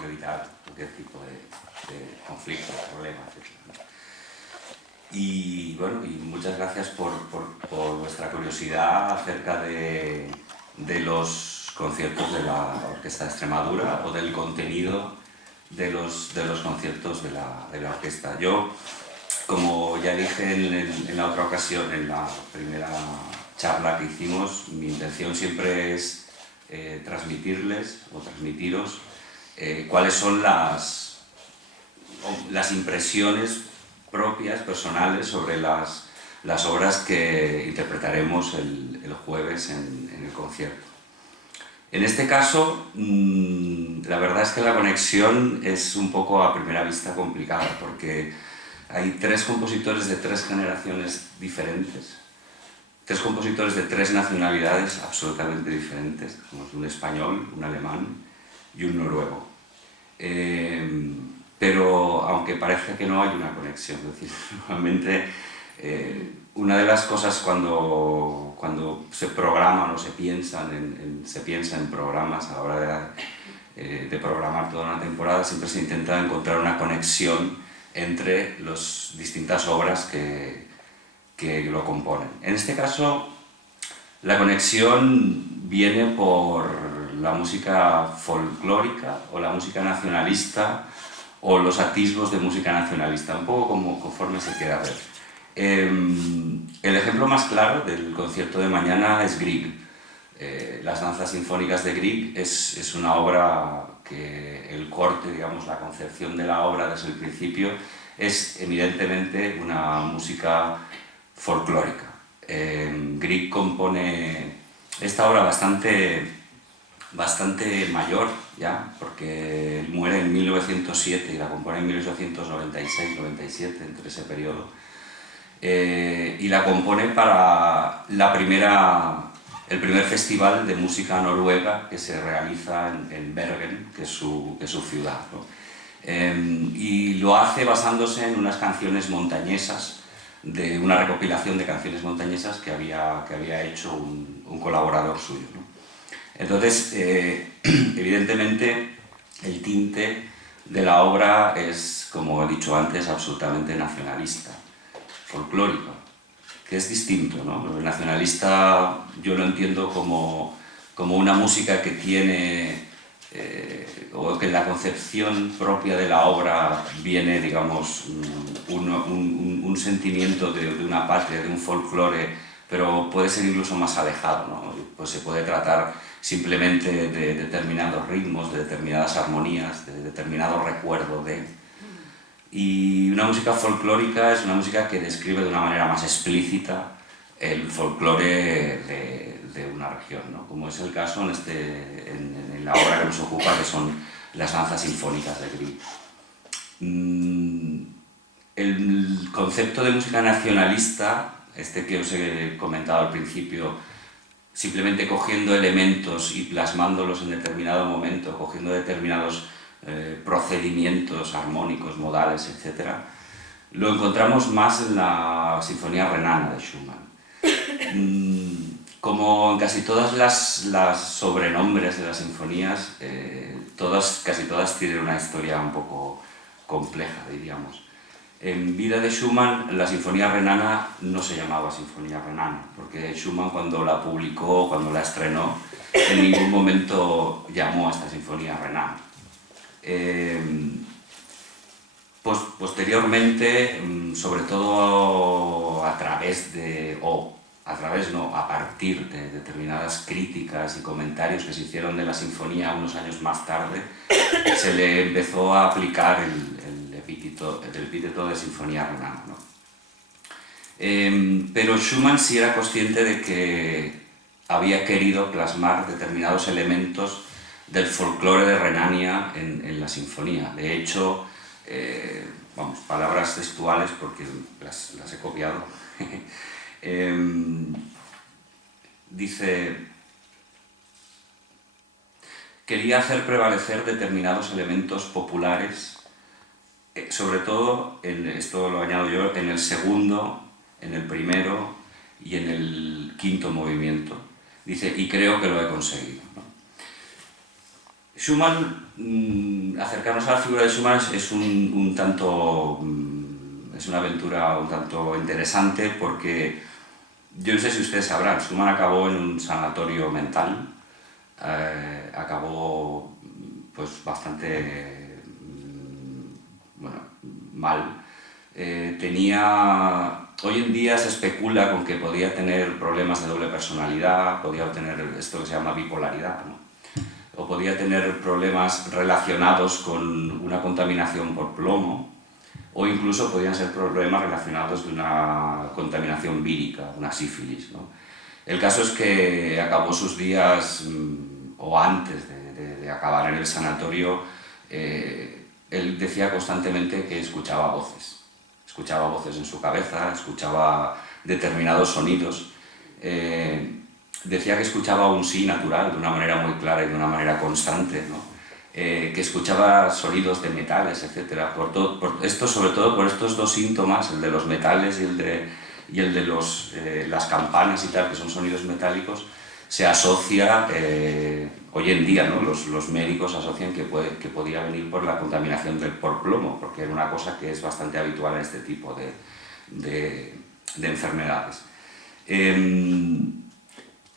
por evitar cualquier tipo de conflicto, problema, etc. Y bueno, y muchas gracias por vuestra curiosidad acerca de los conciertos de la Orquesta de Extremadura o del contenido de los conciertos de la orquesta. Yo, como ya dije en la otra ocasión, en la primera charla que hicimos, mi intención siempre es transmitirles o transmitiros cuáles son las impresiones propias, personales, sobre las obras que interpretaremos el jueves en el concierto. En este caso, la verdad es que la conexión es un poco a primera vista complicada, porque hay tres compositores de tres generaciones diferentes, tres compositores de tres nacionalidades absolutamente diferentes, un español, un alemán y un noruego. Pero aunque parezca que no, hay una conexión. Es decir, normalmente una de las cosas cuando se programan o se piensa en programas a la hora de programar toda una temporada, siempre se intenta encontrar una conexión entre las distintas obras que lo componen. En este caso, la conexión viene por la música folclórica o la música nacionalista o los atisbos de música nacionalista, un poco conforme se quiera ver. El ejemplo más claro del concierto de mañana es Grieg. Las danzas sinfónicas de Grieg es una obra que el corte, digamos, la concepción de la obra desde el principio es evidentemente una música folclórica. Grieg compone esta obra bastante mayor ya, porque él muere en 1907 y la compone en 1896-97, entre ese periodo, y la compone para el primer festival de música noruega que se realiza en Bergen, que es su ciudad, ¿no? Y lo hace basándose en unas canciones montañesas, de una recopilación de canciones montañesas que había hecho un colaborador suyo, ¿no? Entonces, evidentemente, el tinte de la obra es, como he dicho antes, absolutamente nacionalista, folclórico, que es distinto, ¿no? El nacionalista yo lo entiendo como una música que tiene, o que en la concepción propia de la obra viene, digamos, un sentimiento de una patria, de un folclore, pero puede ser incluso más alejado, ¿no? Pues se puede tratar simplemente de determinados ritmos, de determinadas armonías, de determinado recuerdo de... Y una música folclórica es una música que describe de una manera más explícita el folclore de una región, ¿no? Como es el caso en la obra que nos ocupa, que son las danzas sinfónicas de Grieg. El concepto de música nacionalista, que os he comentado al principio, simplemente cogiendo elementos y plasmándolos en determinado momento, cogiendo determinados procedimientos armónicos, modales, etc., lo encontramos más en la Sinfonía Renana de Schumann. Como en casi todas las sobrenombres de las sinfonías, casi todas tienen una historia un poco compleja, diríamos. En vida de Schumann, la Sinfonía Renana no se llamaba Sinfonía Renana, porque Schumann, cuando la publicó, cuando la estrenó, en ningún momento llamó a esta Sinfonía Renana. Posteriormente, sobre todo a partir de determinadas críticas y comentarios que se hicieron de la sinfonía unos años más tarde, se le empezó a aplicar el epíteto de Sinfonía Renana, ¿no? Pero Schumann sí era consciente de que había querido plasmar determinados elementos del folclore de Renania en la sinfonía. De hecho, palabras textuales porque las he copiado. Dice: quería hacer prevalecer determinados elementos populares, sobre todo, esto lo añado yo, en el segundo, en el primero y en el quinto movimiento. Dice, y creo que lo he conseguido, ¿no? Schumann, acercarnos a la figura de Schumann es un tanto... es una aventura un tanto interesante porque yo no sé si ustedes sabrán, Schumann acabó en un sanatorio mental, acabó pues bastante bueno, mal. Hoy en día se especula con que podía tener problemas de doble personalidad, podía tener esto que se llama bipolaridad, ¿no? O podía tener problemas relacionados con una contaminación por plomo, o incluso podían ser problemas relacionados de una contaminación vírica, una sífilis, ¿no? El caso es que acabó sus días, o antes de acabar en el sanatorio, él decía constantemente que escuchaba voces en su cabeza, escuchaba determinados sonidos, decía que escuchaba un sí natural de una manera muy clara y de una manera constante, ¿no? Que escuchaba sonidos de metales, etc. Esto, sobre todo por estos dos síntomas, el de los metales y el de las campanas y tal, que son sonidos metálicos, se asocia, hoy en día, ¿no? Los médicos asocian que podía venir por la contaminación por plomo, porque era una cosa que es bastante habitual en este tipo de enfermedades.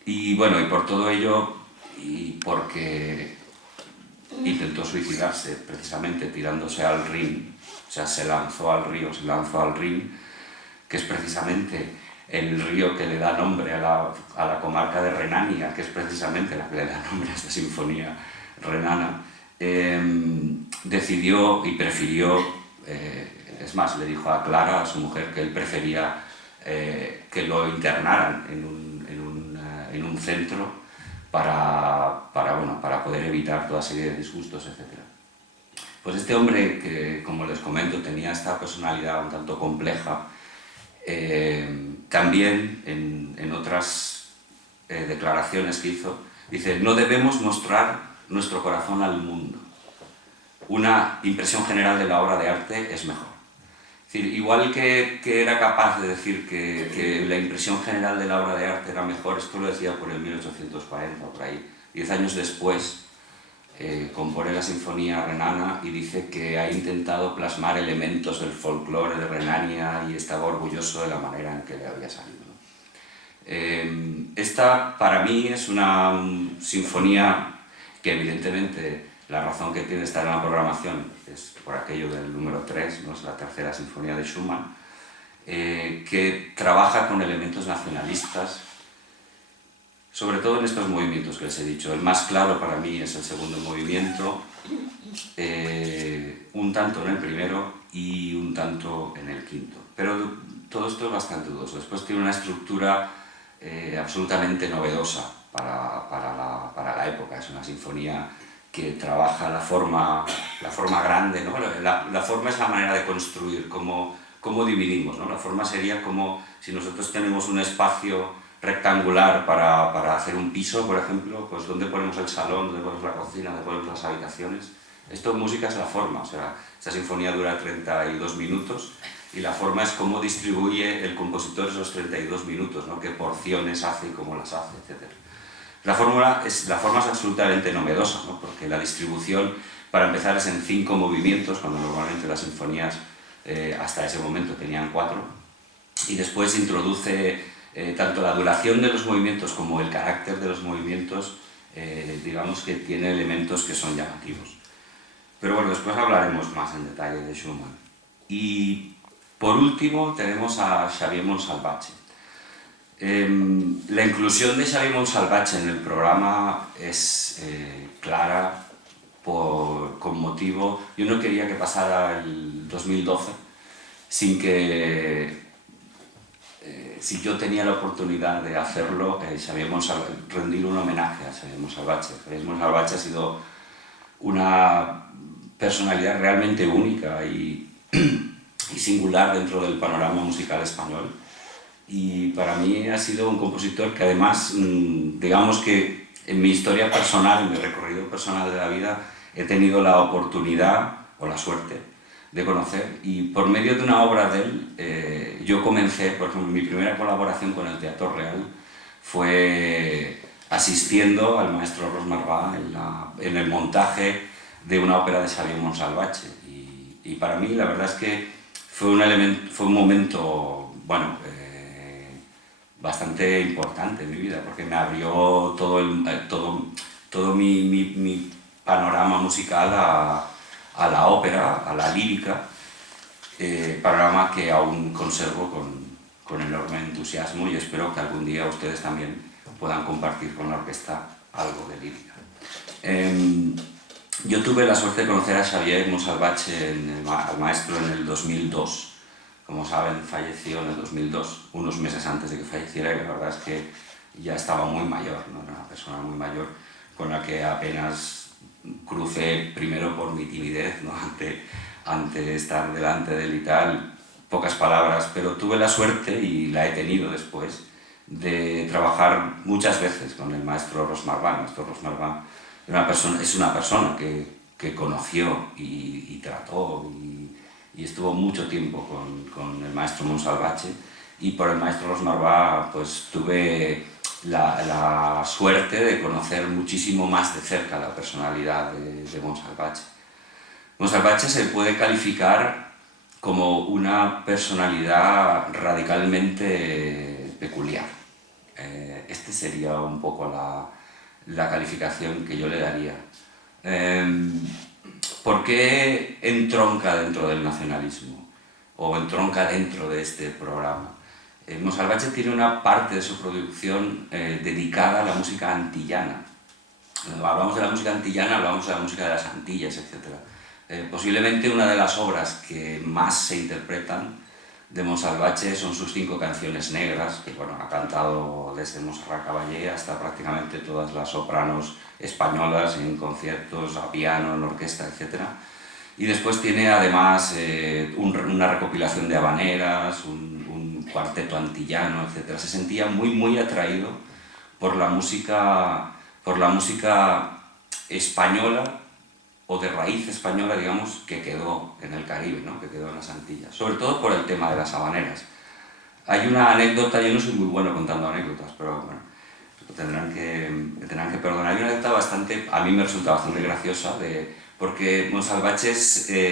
Y bueno, y por todo ello, y porque intentó suicidarse precisamente tirándose al Rin, o sea, se lanzó al río, se lanzó al Rin, que es precisamente el río que le da nombre a la comarca de Renania, que es precisamente la que le da nombre a esta sinfonía renana, decidió y prefirió, es más, le dijo a Clara, a su mujer, que él prefería que lo internaran en un centro para poder evitar toda serie de disgustos, etc. Pues este hombre, que como les comento tenía esta personalidad un tanto compleja, también en otras declaraciones que hizo, dice: no debemos mostrar nuestro corazón al mundo. Una impresión general de la obra de arte es mejor. Es decir, igual que era capaz de decir que la impresión general de la obra de arte era mejor, esto lo decía por el 1840 o por ahí. 10 años después compone la Sinfonía Renana y dice que ha intentado plasmar elementos del folclore de Renania y estaba orgulloso de la manera en que le había salido, ¿no? Esta, para mí, es una sinfonía que evidentemente la razón que tiene de estar en la programación es por aquello del número 3, ¿no? Es la tercera sinfonía de Schumann, que trabaja con elementos nacionalistas, sobre todo en estos movimientos que les he dicho. El más claro para mí es el segundo movimiento, un tanto en el primero y un tanto en el quinto. Pero todo esto es bastante dudoso. Después tiene una estructura absolutamente novedosa para la época. Es una sinfonía que trabaja la forma grande, ¿no? La forma es la manera de construir, cómo dividimos, ¿no? La forma sería como si nosotros tenemos un espacio rectangular para hacer un piso, por ejemplo, pues ¿dónde ponemos el salón? ¿Dónde ponemos la cocina? ¿Dónde ponemos las habitaciones? Esto en música es la forma, o sea, esta sinfonía dura 32 minutos y la forma es cómo distribuye el compositor esos 32 minutos, ¿no? Qué porciones hace y cómo las hace, etc. La forma es absolutamente novedosa, ¿no? Porque la distribución, para empezar, es en 5 movimientos, cuando normalmente las sinfonías hasta ese momento tenían 4, y después introduce tanto la duración de los movimientos como el carácter de los movimientos, digamos que tiene elementos que son llamativos. Pero bueno, después hablaremos más en detalle de Schumann. Y por último tenemos a Xavier Montsalvatge. La inclusión de Xavier Montsalvatge en el programa es clara con motivo... Yo no quería que pasara el 2012 sin que... si yo tenía la oportunidad de hacerlo, rendir un homenaje a Xavier Montsalvatge. Xavier Montsalvatge ha sido una personalidad realmente única y singular dentro del panorama musical español. Y para mí ha sido un compositor que además, digamos que en mi historia personal, en mi recorrido personal de la vida, he tenido la oportunidad o la suerte de conocer, y por medio de una obra de él, yo comencé, por ejemplo, mi primera colaboración con el Teatro Real fue asistiendo al maestro Ros Marvà en el montaje de una ópera de Xavier Monsalvatge. Y para mí la verdad es que fue un momento, bueno, bastante importante en mi vida, porque me abrió todo mi panorama musical a la ópera, a la lírica, panorama que aún conservo con enorme entusiasmo, y espero que algún día ustedes también puedan compartir con la orquesta algo de lírica. Yo tuve la suerte de conocer a Xavier Monsalvatge, al maestro, en el 2002. Como saben, falleció en el 2002, unos meses antes de que falleciera, y la verdad es que ya estaba muy mayor, ¿no? Era una persona muy mayor con la que apenas crucé, primero por mi timidez, ¿no? ante estar delante de él y tal, pocas palabras, pero tuve la suerte, y la he tenido después, de trabajar muchas veces con el maestro Ros Marvà. El maestro Ros Marvà es una persona que conoció y trató y estuvo mucho tiempo con el maestro Monsalvatge, y por el maestro Ros Marvà pues tuve la suerte de conocer muchísimo más de cerca la personalidad de Monsalvatge. Monsalvatge se puede calificar como una personalidad radicalmente peculiar. Este sería un poco la calificación que yo le daría. ¿Por qué entronca dentro del nacionalismo? O entronca dentro de este programa. Monsalvatge tiene una parte de su producción dedicada a la música antillana. Cuando hablamos de la música antillana, hablamos de la música de las Antillas, etc. Posiblemente una de las obras que más se interpretan de Monsalvatge son sus 5 canciones negras, que bueno, ha cantado desde Montserrat Caballé hasta prácticamente todas las sopranos españolas en conciertos, a piano, en orquesta, etc. Y después tiene además una recopilación de habaneras, un cuarteto antillano, etc. Se sentía muy atraído por la música española, o de raíz española, digamos, que quedó en el Caribe, ¿no? Que quedó en las Antillas, sobre todo por el tema de las habaneras. Hay una anécdota, yo no soy muy bueno contando anécdotas, pero bueno, me tendrán que perdonar. Hay una anécdota a mí me resulta bastante graciosa, porque Monsalvatge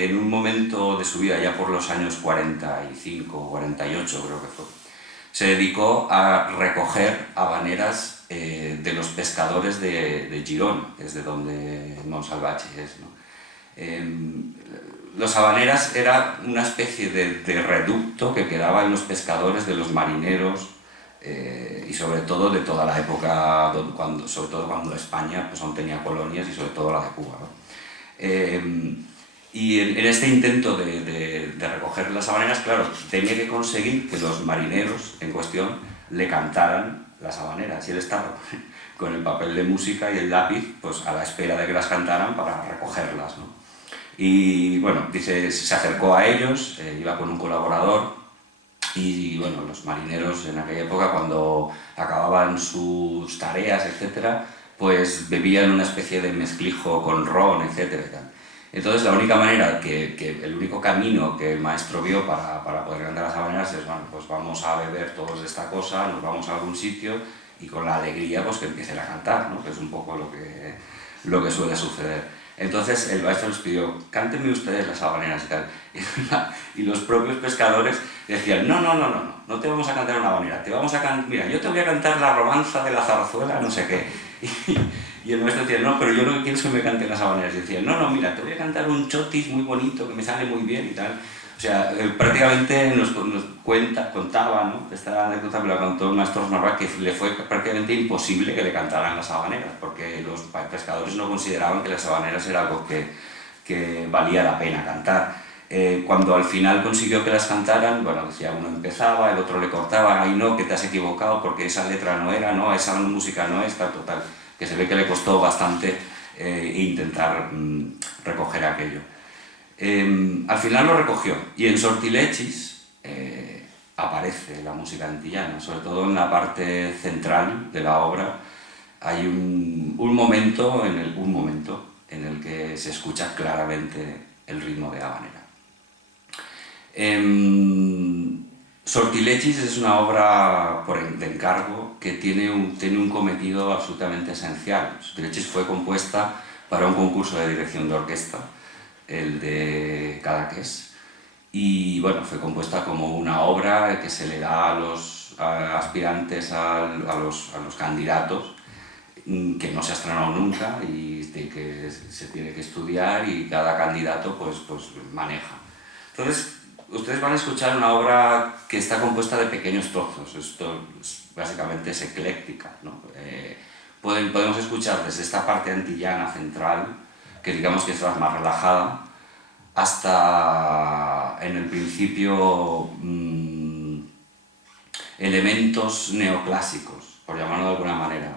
en un momento de su vida, ya por los años 45, 48 creo que fue, se dedicó a recoger habaneras de los pescadores de Girón, que es de donde Monsalvatge es, ¿no? Los habaneras era una especie de reducto que quedaba en los pescadores, de los marineros, y sobre todo de toda la época, sobre todo cuando España pues aún tenía colonias, y sobre todo la de Cuba, ¿no? Y en este intento de recoger las habaneras, claro, tenía que conseguir que los marineros en cuestión le cantaran las habaneras, y él estaba con el papel de música y el lápiz pues a la espera de que las cantaran para recogerlas, ¿no? Y bueno, dice, se acercó a ellos, iba con un colaborador, y bueno, los marineros en aquella época, cuando acababan sus tareas, etc., pues bebían una especie de mezclijo con ron, etc. Entonces la única manera, el único camino que el maestro vio para poder cantar las habaneras es, bueno, pues vamos a beber todos de esta cosa, nos vamos a algún sitio, y con la alegría pues que empiecen a cantar, ¿no? Que es un poco lo que suele suceder. Entonces el maestro les pidió, cántenme ustedes las habaneras y tal. Y los propios pescadores decían, no te vamos a cantar una habanera, mira, yo te voy a cantar la romanza de la zarzuela, no sé qué. Y el maestro decía, no, pero yo lo que quiero es que me canten las habaneras. Y decía, mira, te voy a cantar un chotis muy bonito, que me sale muy bien y tal. O sea, prácticamente nos contaba, ¿no? Esta anécdota me la contó el maestro Ros Marvà, que le fue prácticamente imposible que le cantaran las habaneras, porque los pescadores no consideraban que las habaneras era algo que valía la pena cantar. Cuando al final consiguió que las cantaran, bueno, decía, uno empezaba, el otro le cortaba, ay no, que te has equivocado porque esa letra no era, no, esa música no es, tal, total, que se ve que le costó bastante intentar recoger aquello. Al final lo recogió, y en Sortilègis aparece la música antillana, sobre todo en la parte central de la obra. Hay un momento en el que se escucha claramente el ritmo de habanera. Sortilegis es una obra de encargo que tiene un cometido absolutamente esencial. Sortilegis fue compuesta para un concurso de dirección de orquesta, el de Cadaqués, y bueno, fue compuesta como una obra que se le da a los aspirantes, a los candidatos, que no se ha estrenado nunca y que se tiene que estudiar y cada candidato pues maneja. Entonces, ustedes van a escuchar una obra que está compuesta de pequeños trozos, esto básicamente es ecléctica, ¿no? Podemos escuchar desde esta parte antillana central, que digamos que es la más relajada, hasta en el principio elementos neoclásicos, por llamarlo de alguna manera,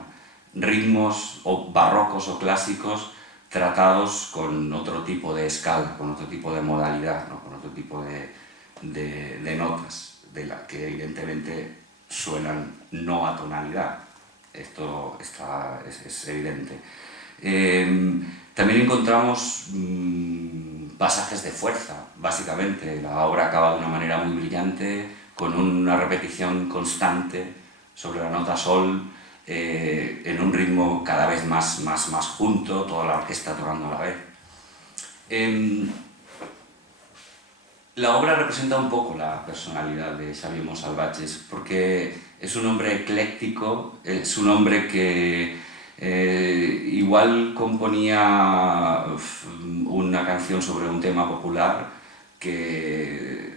ritmos o barrocos o clásicos tratados con otro tipo de escala, con otro tipo de modalidad, ¿no? Con otro tipo de notas, de la que evidentemente suenan no a tonalidad. Esto es evidente. También encontramos pasajes de fuerza, básicamente. La obra acaba de una manera muy brillante, con una repetición constante sobre la nota sol, en un ritmo cada vez más junto, toda la orquesta tocando a la vez. La obra representa un poco la personalidad de Xavier Montsalvatges, porque es un hombre ecléctico, es un hombre que igual componía una canción sobre un tema popular, que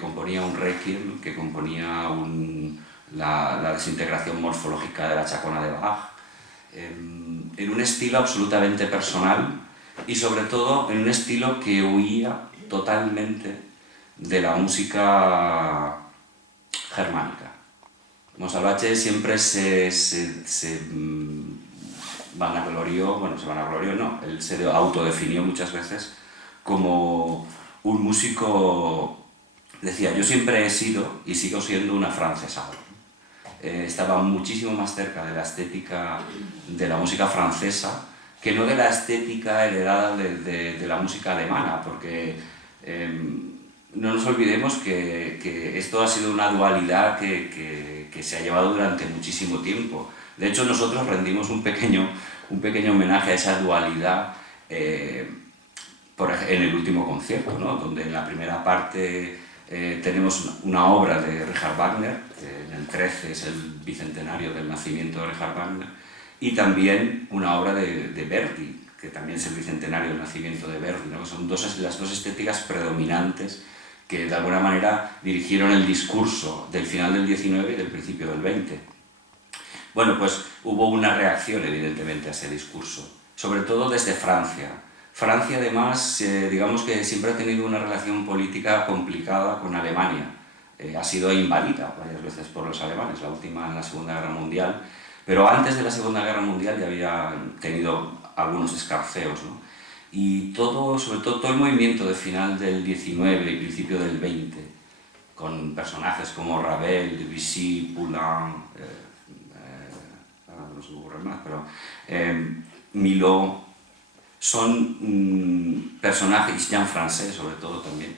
componía un requiem, que componía la desintegración morfológica de la Chacona de Bach, en un estilo absolutamente personal y sobre todo en un estilo que huía totalmente de la música germánica. Montsalvatges siempre se vanaglorió, no, él se autodefinió muchas veces como un músico, decía, yo siempre he sido y sigo siendo un afrancesado. Estaba muchísimo más cerca de la estética de la música francesa que no de la estética heredada de la música alemana, porque no nos olvidemos que esto ha sido una dualidad que se ha llevado durante muchísimo tiempo. De hecho, nosotros rendimos un pequeño homenaje a esa dualidad en el último concierto, ¿no? Donde en la primera parte tenemos una obra de Richard Wagner, en el 13 es el bicentenario del nacimiento de Richard Wagner, y también una obra de Verdi, que también es el bicentenario del nacimiento de Verdi, ¿no? Que son las dos estéticas predominantes que de alguna manera dirigieron el discurso del final del 19 y del principio del 20. Bueno, pues hubo una reacción evidentemente a ese discurso, sobre todo desde Francia. Francia además, digamos que siempre ha tenido una relación política complicada con Alemania. Ha sido invadida varias veces por los alemanes, la última en la Segunda Guerra Mundial, pero antes de la Segunda Guerra Mundial ya había tenido algunos escarceos, ¿no? Y sobre todo el movimiento de final del 19 y principio del 20, con personajes como Ravel, Debussy, Poulain, no se me ocurre más, pero Milhaud, son personajes, Jean Francais sobre todo también,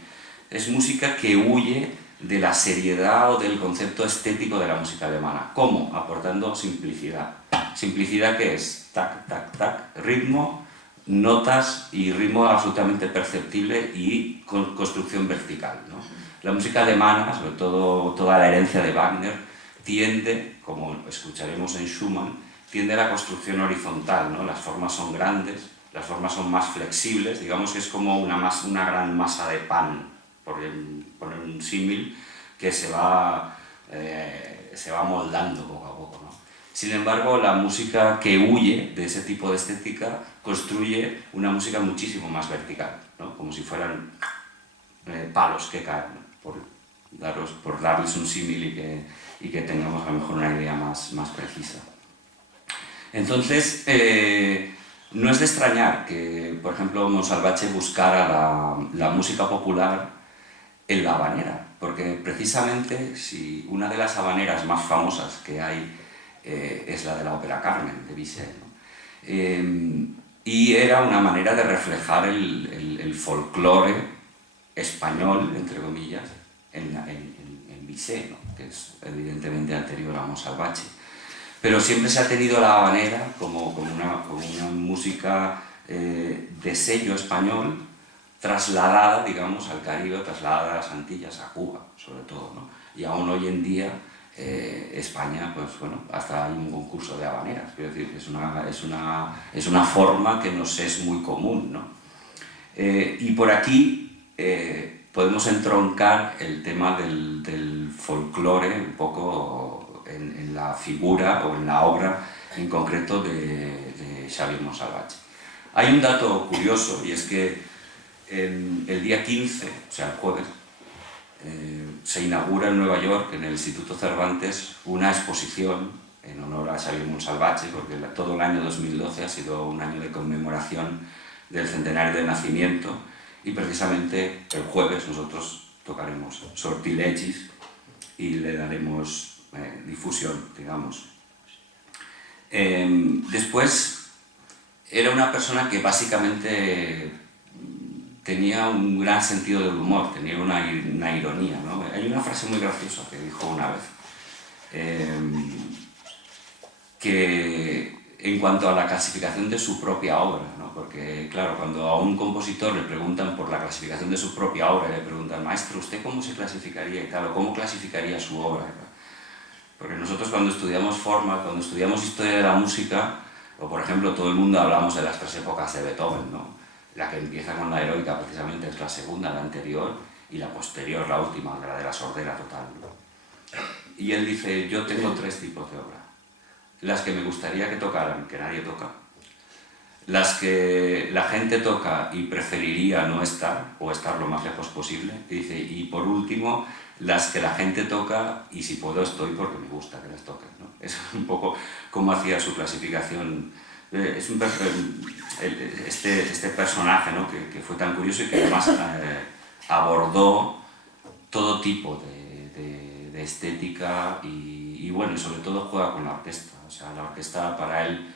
es música que huye de la seriedad o del concepto estético de la música alemana. ¿Cómo? Aportando simplicidad. ¿Simplicidad qué es? Tac, tac, tac, ritmo, notas y ritmo absolutamente perceptible y con construcción vertical, ¿no? La música alemana, sobre todo toda la herencia de Wagner, tiende, como escucharemos en Schumann, tiende a la construcción horizontal, ¿no? Las formas son grandes, las formas son más flexibles, digamos que es como una gran masa de pan, por poner un símil, que se va moldando poco a poco, ¿no? Sin embargo, la música que huye de ese tipo de estética construye una música muchísimo más vertical, ¿no? Como si fueran palos que caen, ¿no? por darles un símil y que tengamos a lo mejor una idea más precisa. Entonces, no es de extrañar que, por ejemplo, Montsalvatges buscara la música popular en la habanera, porque precisamente si una de las habaneras más famosas que hay es la de la ópera Carmen, de Bizet, ¿no? Y era una manera de reflejar el folclore español, entre comillas, en Bizet, ¿no? Que es evidentemente anterior a Monsalvatge. Pero siempre se ha tenido la habanera como una música de sello español, trasladada, digamos, al Caribe, trasladada a las Antillas, a Cuba, sobre todo, ¿no? Y aún hoy en día, España, pues bueno, hasta hay un concurso de habaneras, quiero decir, es una forma que nos es muy común, ¿no? Y por aquí podemos entroncar el tema del folclore un poco en la figura o en la obra en concreto de Xavier Monsalvatge. Hay un dato curioso, y es que el día 15, o sea, el jueves, se inaugura en Nueva York, en el Instituto Cervantes, una exposición en honor a Xavier Monsalvatge, porque todo el año 2012 ha sido un año de conmemoración del centenario de nacimiento, y precisamente el jueves nosotros tocaremos Sortilegis y le daremos difusión, digamos. Después, era una persona que básicamente tenía un gran sentido del humor, tenía una ironía, ¿no? Hay una frase muy graciosa que dijo una vez, que en cuanto a la clasificación de su propia obra, ¿no? Porque, claro, cuando a un compositor le preguntan por la clasificación de su propia obra, le preguntan, maestro, ¿usted cómo se clasificaría y tal? ¿O cómo clasificaría su obra? Porque nosotros cuando estudiamos forma, cuando estudiamos historia de la música, o por ejemplo, todo el mundo hablamos de las tres épocas de Beethoven, ¿no? La que empieza con la heroica precisamente es la segunda, la anterior, y la posterior, la última, la de la sordera total, ¿no? Y él dice, yo tengo tres tipos de obra. Las que me gustaría que tocaran, que nadie toca. Las que la gente toca y preferiría no estar, o estar lo más lejos posible. Y dice, y por último, las que la gente toca y si puedo estoy porque me gusta que las toquen, ¿no? Es un poco como hacía su clasificación. Es este personaje, ¿no? que fue tan curioso y que además abordó todo tipo de estética y bueno, y sobre todo juega con la orquesta. O sea, la orquesta para él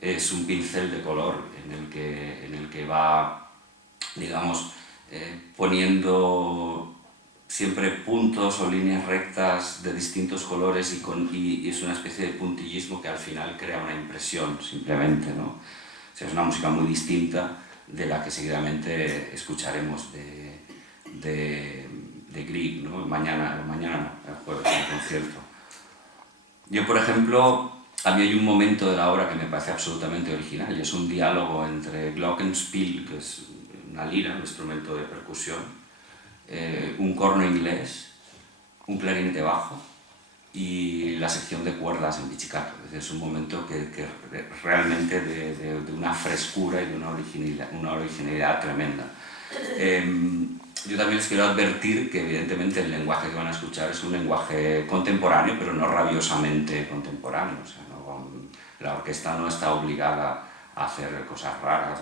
es un pincel de color en el que va, digamos, poniendo siempre puntos o líneas rectas de distintos colores y es una especie de puntillismo que al final crea una impresión, simplemente, ¿no? O sea, es una música muy distinta de la que seguidamente escucharemos de Grieg, ¿no? Mañana no, el jueves, en el concierto. Yo, por ejemplo, a mí hay un momento de la obra que me parece absolutamente original, y es un diálogo entre glockenspiel, que es una lira, un instrumento de percusión, un corno inglés, un clarinete bajo y la sección de cuerdas en pizzicato. Es un momento que realmente de una frescura y de una originalidad tremenda. Yo también les quiero advertir que evidentemente el lenguaje que van a escuchar es un lenguaje contemporáneo, pero no rabiosamente contemporáneo. O sea, la orquesta no está obligada a hacer cosas raras.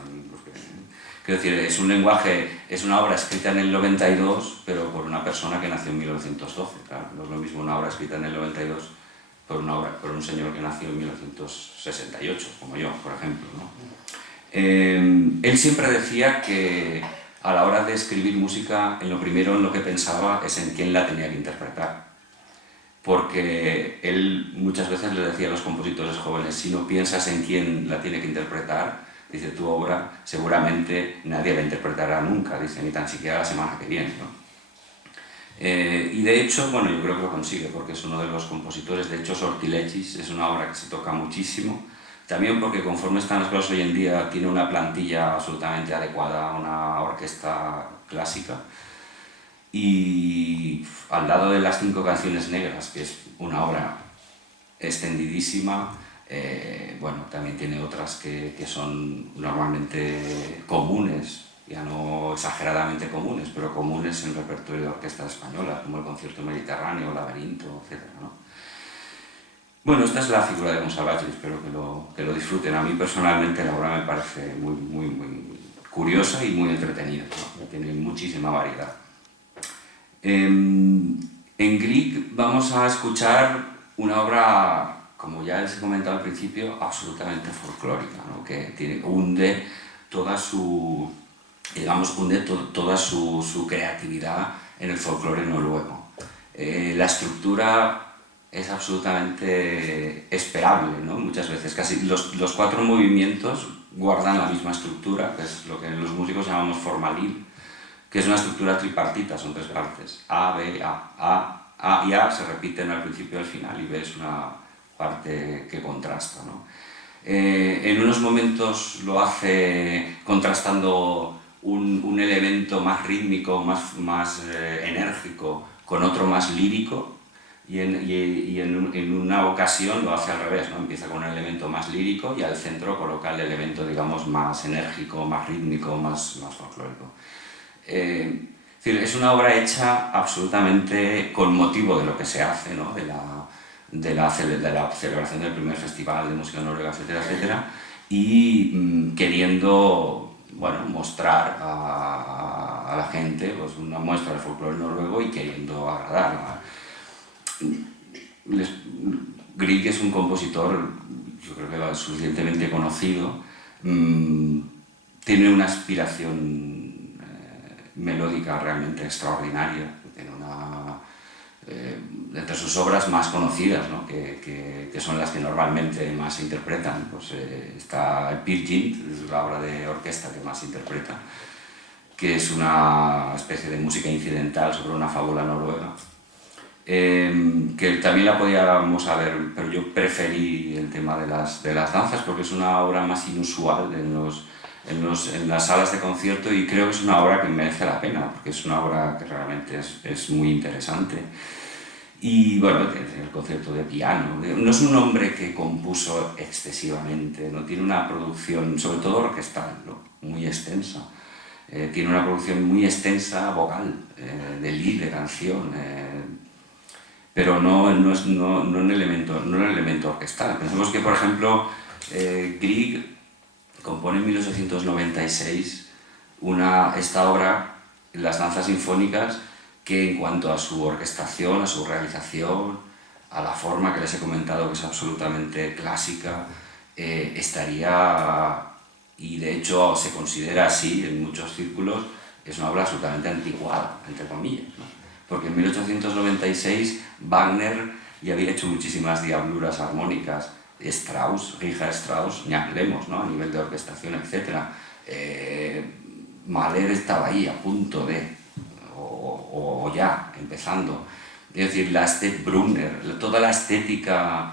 Quiero decir, es un lenguaje, es una obra escrita en el 92, pero por una persona que nació en 1912. Claro, no es lo mismo una obra escrita en el 92 por un señor que nació en 1968, como yo, por ejemplo, ¿no? Él siempre decía que a la hora de escribir música, en lo primero en lo que pensaba es en quién la tenía que interpretar. Porque él muchas veces le decía a los compositores jóvenes, si no piensas en quién la tiene que interpretar, dice, tu obra seguramente nadie la interpretará nunca, dice, ni tan siquiera la semana que viene, ¿no? Y de hecho, bueno, yo creo que lo consigue, porque es uno de los compositores. De hecho, Sortilegis es una obra que se toca muchísimo, también porque conforme están las cosas hoy en día, tiene una plantilla absolutamente adecuada a una orquesta clásica. Y al lado de las 5 canciones negras, que es una obra extendidísima, bueno, también tiene otras que son normalmente comunes, ya no exageradamente comunes, pero comunes en el repertorio de orquestas españolas, como el Concierto Mediterráneo, Laberinto, etc., ¿no? Bueno, esta es la figura de Monsalvatge, espero que lo disfruten. A mí personalmente la obra me parece muy, muy, muy curiosa y muy entretenida, ¿no? Tiene muchísima variedad. En Grieg vamos a escuchar una obra, como ya les he comentado al principio, absolutamente folclórica, ¿no? Que hunde toda su, digamos, toda su creatividad en el folclore noruego. La estructura es absolutamente esperable, ¿no? Muchas veces, casi los 4 movimientos guardan la misma estructura, que es lo que los músicos llamamos formalí, que es una estructura tripartita, son 3 partes, A, B, A y A se repiten al principio y al final, y B es una parte que contrasta, ¿no? En unos momentos lo hace contrastando un elemento más rítmico, más enérgico, con otro más lírico, y en una ocasión lo hace al revés, ¿no? Empieza con un elemento más lírico y al centro coloca el elemento, digamos, más enérgico, más rítmico, más folclórico. Es una obra hecha absolutamente con motivo de lo que se hace, ¿no? de la celebración del primer festival de música noruega, etcétera, etcétera, y queriendo, bueno, mostrar a la gente pues, una muestra del folclore noruego y queriendo agradarla. Grieg es un compositor, yo creo que suficientemente conocido, tiene una aspiración melódica realmente extraordinaria, tiene entre sus obras más conocidas, ¿no? que son las que normalmente más se interpretan, pues está Peer Gynt, es la obra de orquesta que más se interpreta, que es una especie de música incidental sobre una fábula noruega, que también la podíamos haber, pero yo preferí el tema de las danzas porque es una obra más inusual en las salas de concierto, y creo que es una obra que merece la pena porque es una obra que realmente es muy interesante. Y bueno, tiene el concierto de piano. No es un hombre que compuso excesivamente, no tiene una producción, sobre todo orquestal, ¿no? Muy extensa. Tiene una producción muy extensa vocal, de lead, de canción, pero no un elemento orquestal. Pensemos que, por ejemplo, Grieg compone en 1896 esta obra, Las danzas sinfónicas, que en cuanto a su orquestación, a su realización, a la forma que les he comentado, que es absolutamente clásica, estaría, y de hecho se considera así en muchos círculos, es una obra absolutamente anticuada, entre comillas, ¿no? Porque en 1896 Wagner ya había hecho muchísimas diabluras armónicas, Richard Strauss, Jack Lemmons, ¿no? A nivel de orquestación, etc. Mahler estaba ahí a punto de, o ya empezando. Es decir, Brunner, toda la estética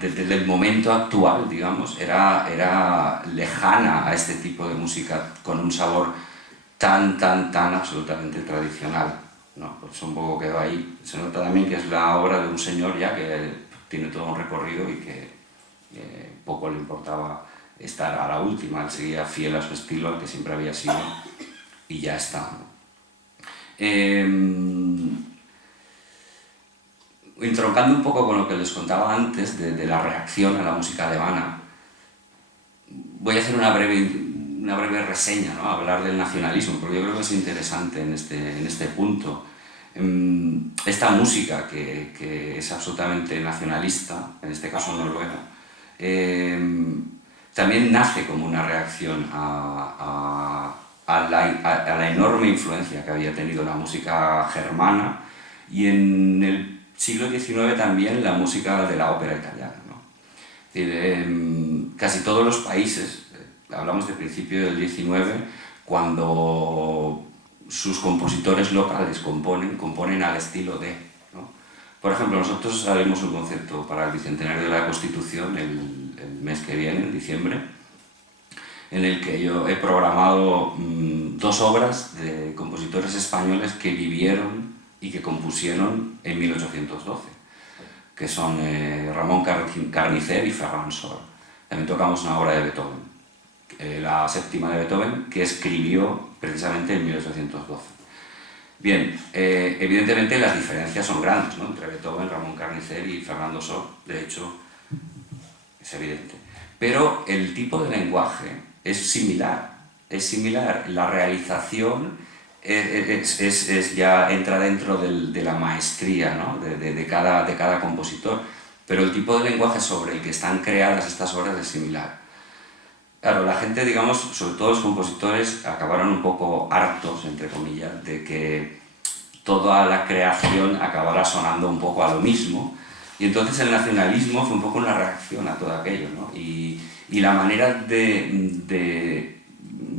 desde el momento actual, digamos, era lejana a este tipo de música con un sabor tan absolutamente tradicional, ¿no? Pues un poco quedó ahí. Se nota también que es la obra de un señor ya que tiene todo un recorrido y que poco le importaba estar a la última, él seguía fiel a su estilo, al que siempre había sido, y ya está. Entroncando un poco con lo que les contaba antes de la reacción a la música alemana, voy a hacer una breve reseña, ¿no? Hablar del nacionalismo, porque yo creo que es interesante en este punto. Esta música que es absolutamente nacionalista, en este caso noruega, también nace como una reacción a la enorme influencia que había tenido la música germana y en el siglo XIX también la música de la ópera italiana, ¿no? Es decir, casi todos los países, hablamos de principio del XIX, cuando sus compositores locales componen al estilo de, ¿no? Por ejemplo, nosotros haremos un concierto para el Bicentenario de la Constitución el mes que viene, en diciembre, en el que yo he programado 2 obras de compositores españoles que vivieron y que compusieron en 1812, que son Ramón Carnicer y Ferran Sor. También tocamos una obra de Beethoven, la séptima de Beethoven, que escribió precisamente en 1812. Bien, evidentemente las diferencias son grandes, ¿no? Entre Beethoven, Ramón Carnicer y Fernando Sor, de hecho, es evidente. Pero el tipo de lenguaje es similar, la realización ya entra dentro de la maestría, ¿no? de cada compositor, pero el tipo de lenguaje sobre el que están creadas estas obras es similar. Claro, la gente, digamos, sobre todo los compositores, acabaron un poco hartos, entre comillas, de que toda la creación acabara sonando un poco a lo mismo. Y entonces el nacionalismo fue un poco una reacción a todo aquello, ¿no? Y la manera de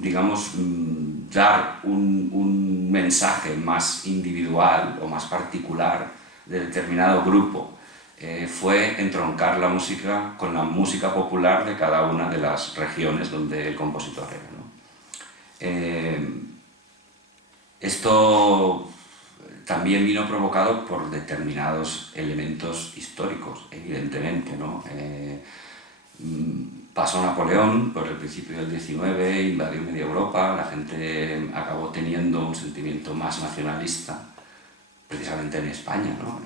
digamos, dar un mensaje más individual o más particular de determinado grupo fue entroncar la música con la música popular de cada una de las regiones donde el compositor era, ¿no? Esto también vino provocado por determinados elementos históricos, evidentemente, ¿no? Pasó Napoleón por el principio del XIX, invadió media Europa, la gente acabó teniendo un sentimiento más nacionalista, precisamente en España, ¿no?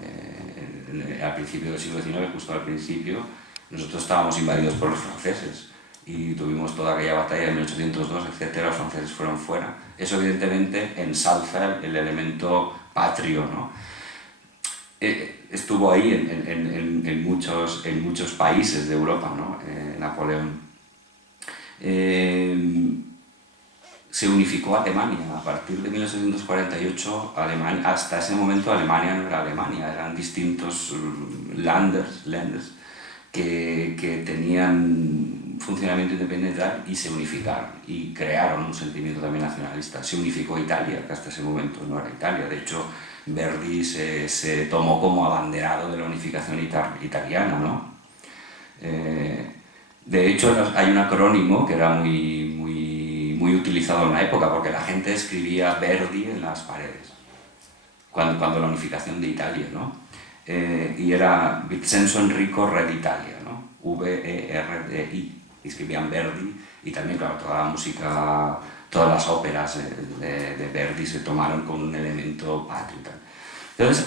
Al principio del siglo XIX, justo al principio, nosotros estábamos invadidos por los franceses y tuvimos toda aquella batalla de 1802, etc. Los franceses fueron fuera. Eso evidentemente ensalza el elemento patrio, ¿no? Estuvo ahí en muchos países de Europa, ¿no? Napoleón. Se unificó Alemania. A partir de 1848, hasta ese momento Alemania no era Alemania, eran distintos Länders que tenían funcionamiento independiente y se unificaron y crearon un sentimiento también nacionalista. Se unificó Italia, que hasta ese momento no era Italia. De hecho, Verdi se tomó como abanderado de la unificación italiana, ¿no? De hecho, hay un acrónimo que era muy utilizado en la época, porque la gente escribía Verdi en las paredes, cuando la unificación de Italia, ¿no? Y era Vincenzo Enrico Re d'Italia, ¿no? V-E-R-D-I. Escribían Verdi, y también, claro, toda la música, todas las óperas de Verdi se tomaron con un elemento patrio. Entonces,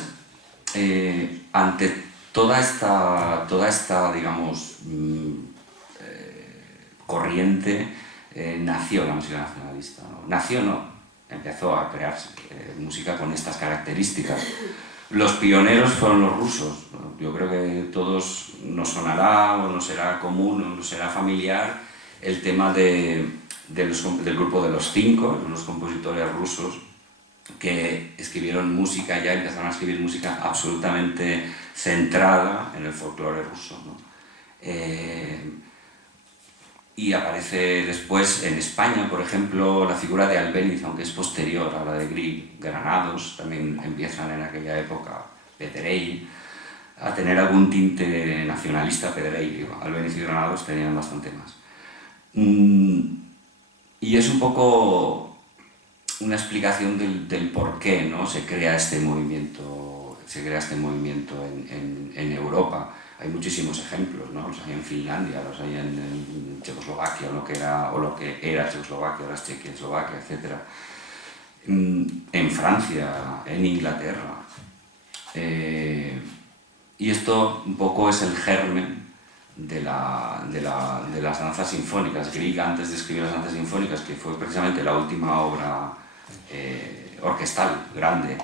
ante toda esta digamos, corriente, nació la música nacionalista, ¿no? Empezó a crearse música con estas características. Los pioneros fueron los rusos. Yo creo que todos nos sonará o nos será común o nos será familiar el tema del grupo de los Cinco, unos compositores rusos que escribieron música, ya empezaron a escribir música absolutamente centrada en el folclore ruso, ¿no? Y aparece después en España, por ejemplo, la figura de Albéniz, aunque es posterior a la de Grieg. Granados también empiezan en aquella época, Pedrell, a tener algún tinte nacionalista. Pedrell, Albéniz y Granados tenían bastante más. Y es un poco una explicación del por qué, ¿no? se crea este movimiento en Europa. Hay muchísimos ejemplos, ¿no? Los hay en Finlandia, los hay en Checoslovaquia, lo que era Checoslovaquia, ahora es Checoslovaquia, etc. En Francia, en Inglaterra. Y esto un poco es el germen de las danzas sinfónicas. Grieg, antes de escribir las danzas sinfónicas, que fue precisamente la última obra orquestal grande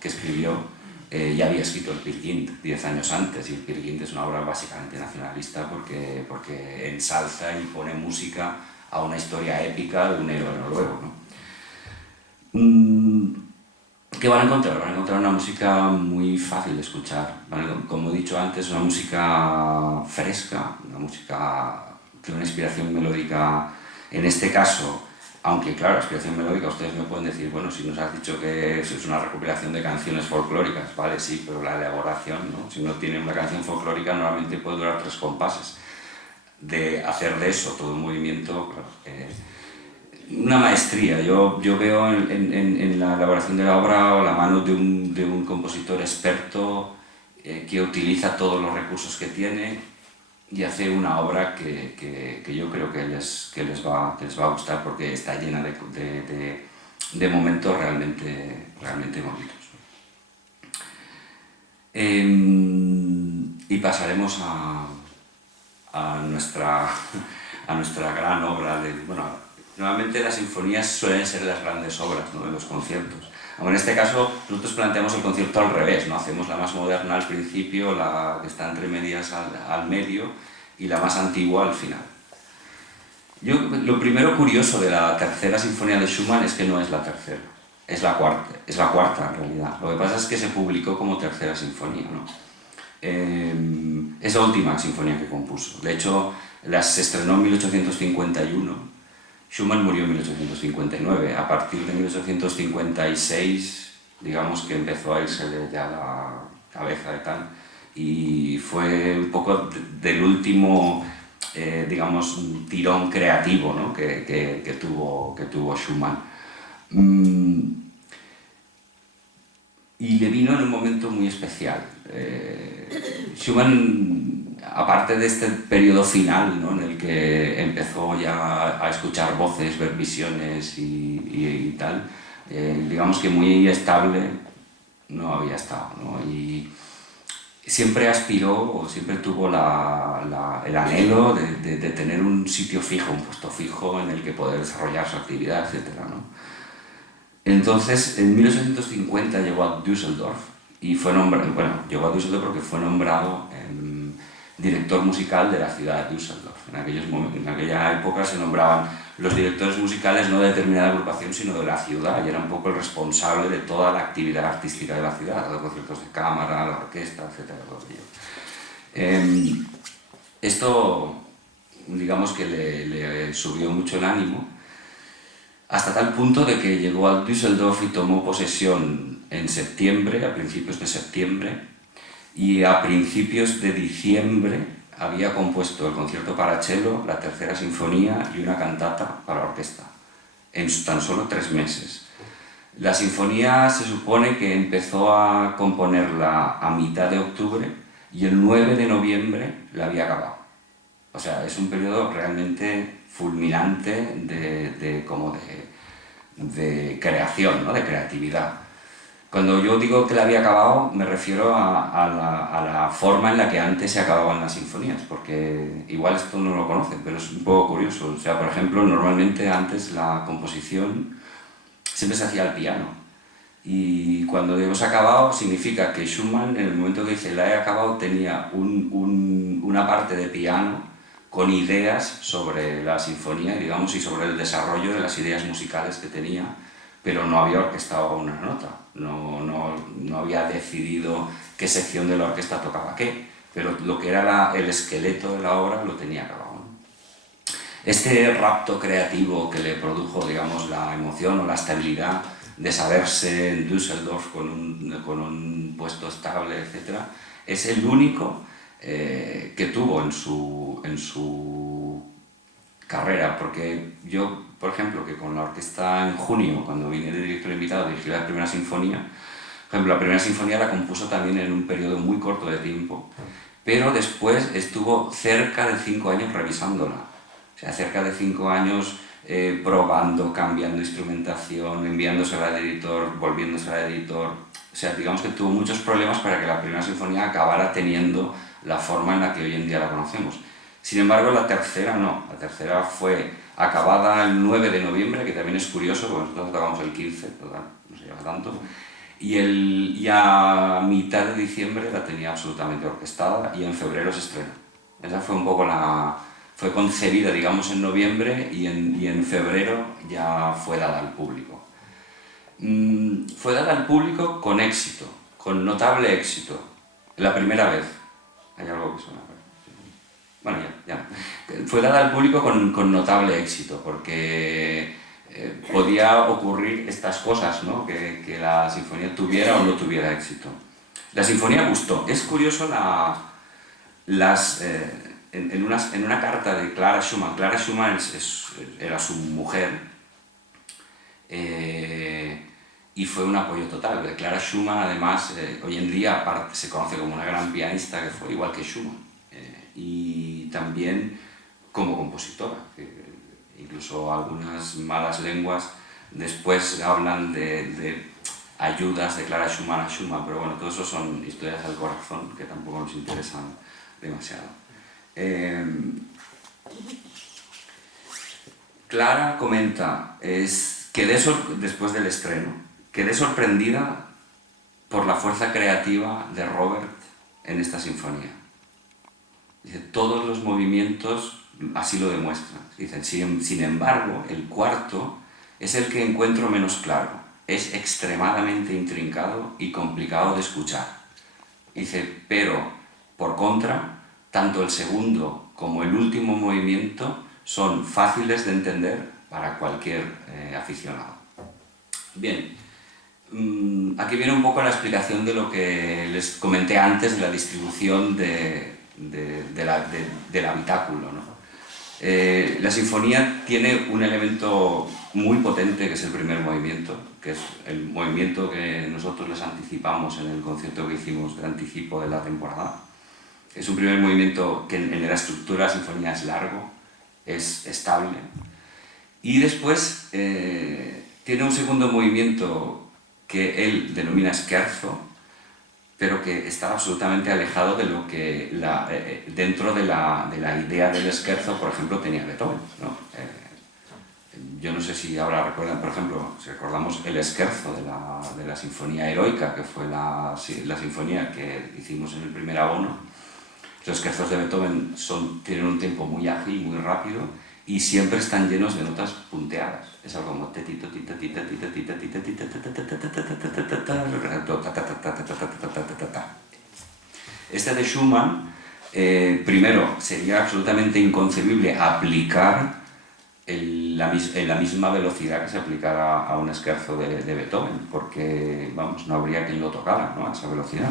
que escribió, ya había escrito el Peer Gynt 10 años antes, y el Peer Gynt es una obra básicamente nacionalista porque ensalza y pone música a una historia épica de un héroe noruego, ¿no? ¿Qué van a encontrar? Van a encontrar una música muy fácil de escuchar, ¿vale? Como he dicho antes, una música fresca, una música de una inspiración melódica, en este caso. Aunque, claro, la inspiración melódica, ustedes me pueden decir, bueno, si nos has dicho que eso es una recopilación de canciones folclóricas, vale, sí, pero la elaboración, ¿no? Si uno tiene una canción folclórica, normalmente puede durar 3 compases. De hacer de eso todo un movimiento, claro, una maestría. Yo veo en la elaboración de la obra la mano de un compositor experto que utiliza todos los recursos que tiene y hace una obra que yo creo que les va a gustar, porque está llena de momentos realmente bonitos. Y pasaremos a nuestra gran obra. Normalmente las sinfonías suelen ser las grandes obras, ¿no?, de los conciertos. En este caso, nosotros planteamos el concierto al revés, ¿no? Hacemos la más moderna al principio, la que está entre medias al medio, y la más antigua al final. Lo primero curioso de la tercera sinfonía de Schumann es que no es la tercera, es la cuarta en realidad. Lo que pasa es que se publicó como tercera sinfonía, ¿no? Es la última sinfonía que compuso. De hecho, se estrenó en 1851. Schumann murió en 1859. A partir de 1856, digamos que empezó a irse ya la cabeza y tal. Y fue un poco del último, digamos, tirón creativo, ¿no? que tuvo Schumann. Y le vino en un momento muy especial. Schumann, aparte de este periodo final, ¿no? en el que empezó ya a escuchar voces, ver visiones y tal, digamos que muy estable no había estado, ¿no? Y siempre aspiró o siempre tuvo el anhelo de tener un sitio fijo, un puesto fijo en el que poder desarrollar su actividad, etc., ¿no? Entonces, en 1850 llegó a Düsseldorf y fue nombrado, bueno, llegó a Düsseldorf porque fue nombrado director musical de la ciudad de Düsseldorf. En aquella época se nombraban los directores musicales no de determinada agrupación, sino de la ciudad, y era un poco el responsable de toda la actividad artística de la ciudad, los conciertos de cámara, la orquesta, etc. Todo ello. Esto, digamos que le subió mucho el ánimo, hasta tal punto de que llegó a Düsseldorf y tomó posesión en septiembre, a principios de septiembre, y a principios de diciembre había compuesto el concierto para cello, la tercera sinfonía y una cantata para orquesta, en tan solo 3 meses. La sinfonía se supone que empezó a componerla a mitad de octubre y el 9 de noviembre la había acabado. O sea, es un periodo realmente fulminante de creación, ¿no? De creatividad. Cuando yo digo que la había acabado, me refiero a la forma en la que antes se acababan las sinfonías, porque igual esto no lo conocen, pero es un poco curioso. O sea, por ejemplo, normalmente antes la composición siempre se hacía al piano. Y cuando digo se ha acabado, significa que Schumann, en el momento que dice la he acabado, tenía una parte de piano con ideas sobre la sinfonía, digamos, y sobre el desarrollo de las ideas musicales que tenía, pero no había orquestado una nota, no había decidido qué sección de la orquesta tocaba qué, pero lo que era el esqueleto de la obra lo tenía acabado, ¿no? Este rapto creativo que le produjo, digamos, la emoción o la estabilidad de saberse en Düsseldorf con un puesto estable, etc., es el único que tuvo en su carrera, porque yo, por ejemplo, que con la orquesta en junio, cuando vine de director invitado, dirigí la primera sinfonía. Por ejemplo, la primera sinfonía la compuso también en un periodo muy corto de tiempo, pero después estuvo cerca de 5 años revisándola. O sea, cerca de 5 años probando, cambiando instrumentación, enviándosela al editor, volviéndosela al editor. O sea, digamos que tuvo muchos problemas para que la primera sinfonía acabara teniendo la forma en la que hoy en día la conocemos. Sin embargo, la tercera no. La tercera fue acabada el 9 de noviembre, que también es curioso, porque nosotros acabamos el 15, total, no se lleva tanto. Y a mitad de diciembre la tenía absolutamente orquestada y en febrero se estrenó. Esa fue un poco fue concebida, digamos, en noviembre y en febrero ya fue dada al público. Fue dada al público con éxito, con notable éxito, la primera vez. Hay algo que suena. Bueno, ya. Fue dada al público con notable éxito, porque podía ocurrir estas cosas, ¿no? Que la sinfonía tuviera o no tuviera éxito. La sinfonía gustó. Es curioso en una carta de Clara Schumann era su mujer, y fue un apoyo total. Clara Schumann, además, hoy en día se conoce como una gran pianista, que fue igual que Schumann, y también como compositora. Incluso algunas malas lenguas después hablan de ayudas de Clara Schumann a Schumann, pero bueno, todo eso son historias del corazón que tampoco nos interesan demasiado. Clara comenta, después del estreno, quedé sorprendida por la fuerza creativa de Robert en esta sinfonía. Dice, todos los movimientos así lo demuestran. Dicen, sin embargo, el cuarto es el que encuentro menos claro. es extremadamente intrincado y complicado de escuchar. Dice, pero por contra, tanto el segundo como el último movimiento son fáciles de entender para cualquier aficionado. Bien, aquí viene un poco la explicación de lo que les comenté antes de la distribución del habitáculo, ¿no? La sinfonía tiene un elemento muy potente, que es el primer movimiento, que es el movimiento que nosotros les anticipamos en el concierto que hicimos de anticipo de la temporada. Es un primer movimiento que en la estructura de la sinfonía es largo, es estable. Y después tiene un segundo movimiento que él denomina scherzo, pero que está absolutamente alejado de lo que dentro de la idea del scherzo, por ejemplo, tenía Beethoven, ¿no? Yo no sé si ahora recuerdan, por ejemplo, si recordamos el scherzo de la Sinfonía Heroica, que fue la sinfonía que hicimos en el primer abono. Los scherzos de Beethoven tienen un tempo muy ágil, muy rápido, y siempre están llenos de notas punteadas. Es algo como este de Schumann, primero, sería absolutamente inconcebible aplicar la misma velocidad que se aplicara a un scherzo de Beethoven, porque, vamos, no habría quien lo tocara, ¿no?, a esa velocidad.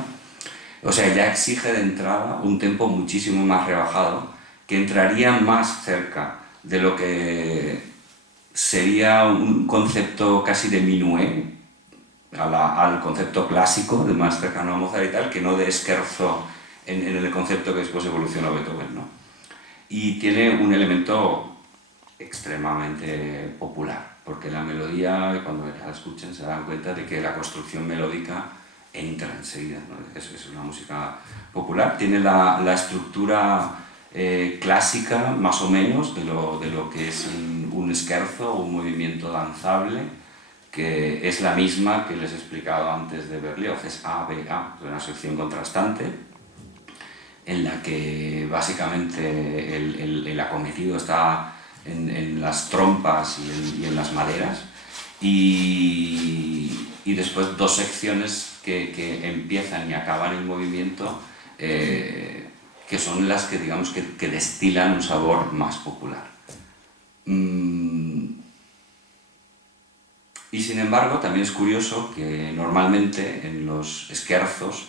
O sea, ya exige de entrada un tempo muchísimo más rebajado, que entraría más cerca de lo que sería un concepto casi de minué, al concepto clásico, de más cercano a Mozart y tal, que no de scherzo en el concepto que después evolucionó Beethoven, ¿no? Y tiene un elemento extremadamente popular, porque la melodía, cuando la escuchen, se dan cuenta de que la construcción melódica entra enseguida, ¿no? Es una música popular, tiene la estructura clásica, más o menos, de lo que es un scherzo o un movimiento danzable, que es la misma que les he explicado antes de Berlioz, es A, B, A, una sección contrastante, en la que básicamente el acometido está en las trompas y en las maderas, y después dos secciones que empiezan y acaban el movimiento, que son las que, digamos, que destilan un sabor más popular. Y sin embargo, también es curioso que normalmente en los scherzos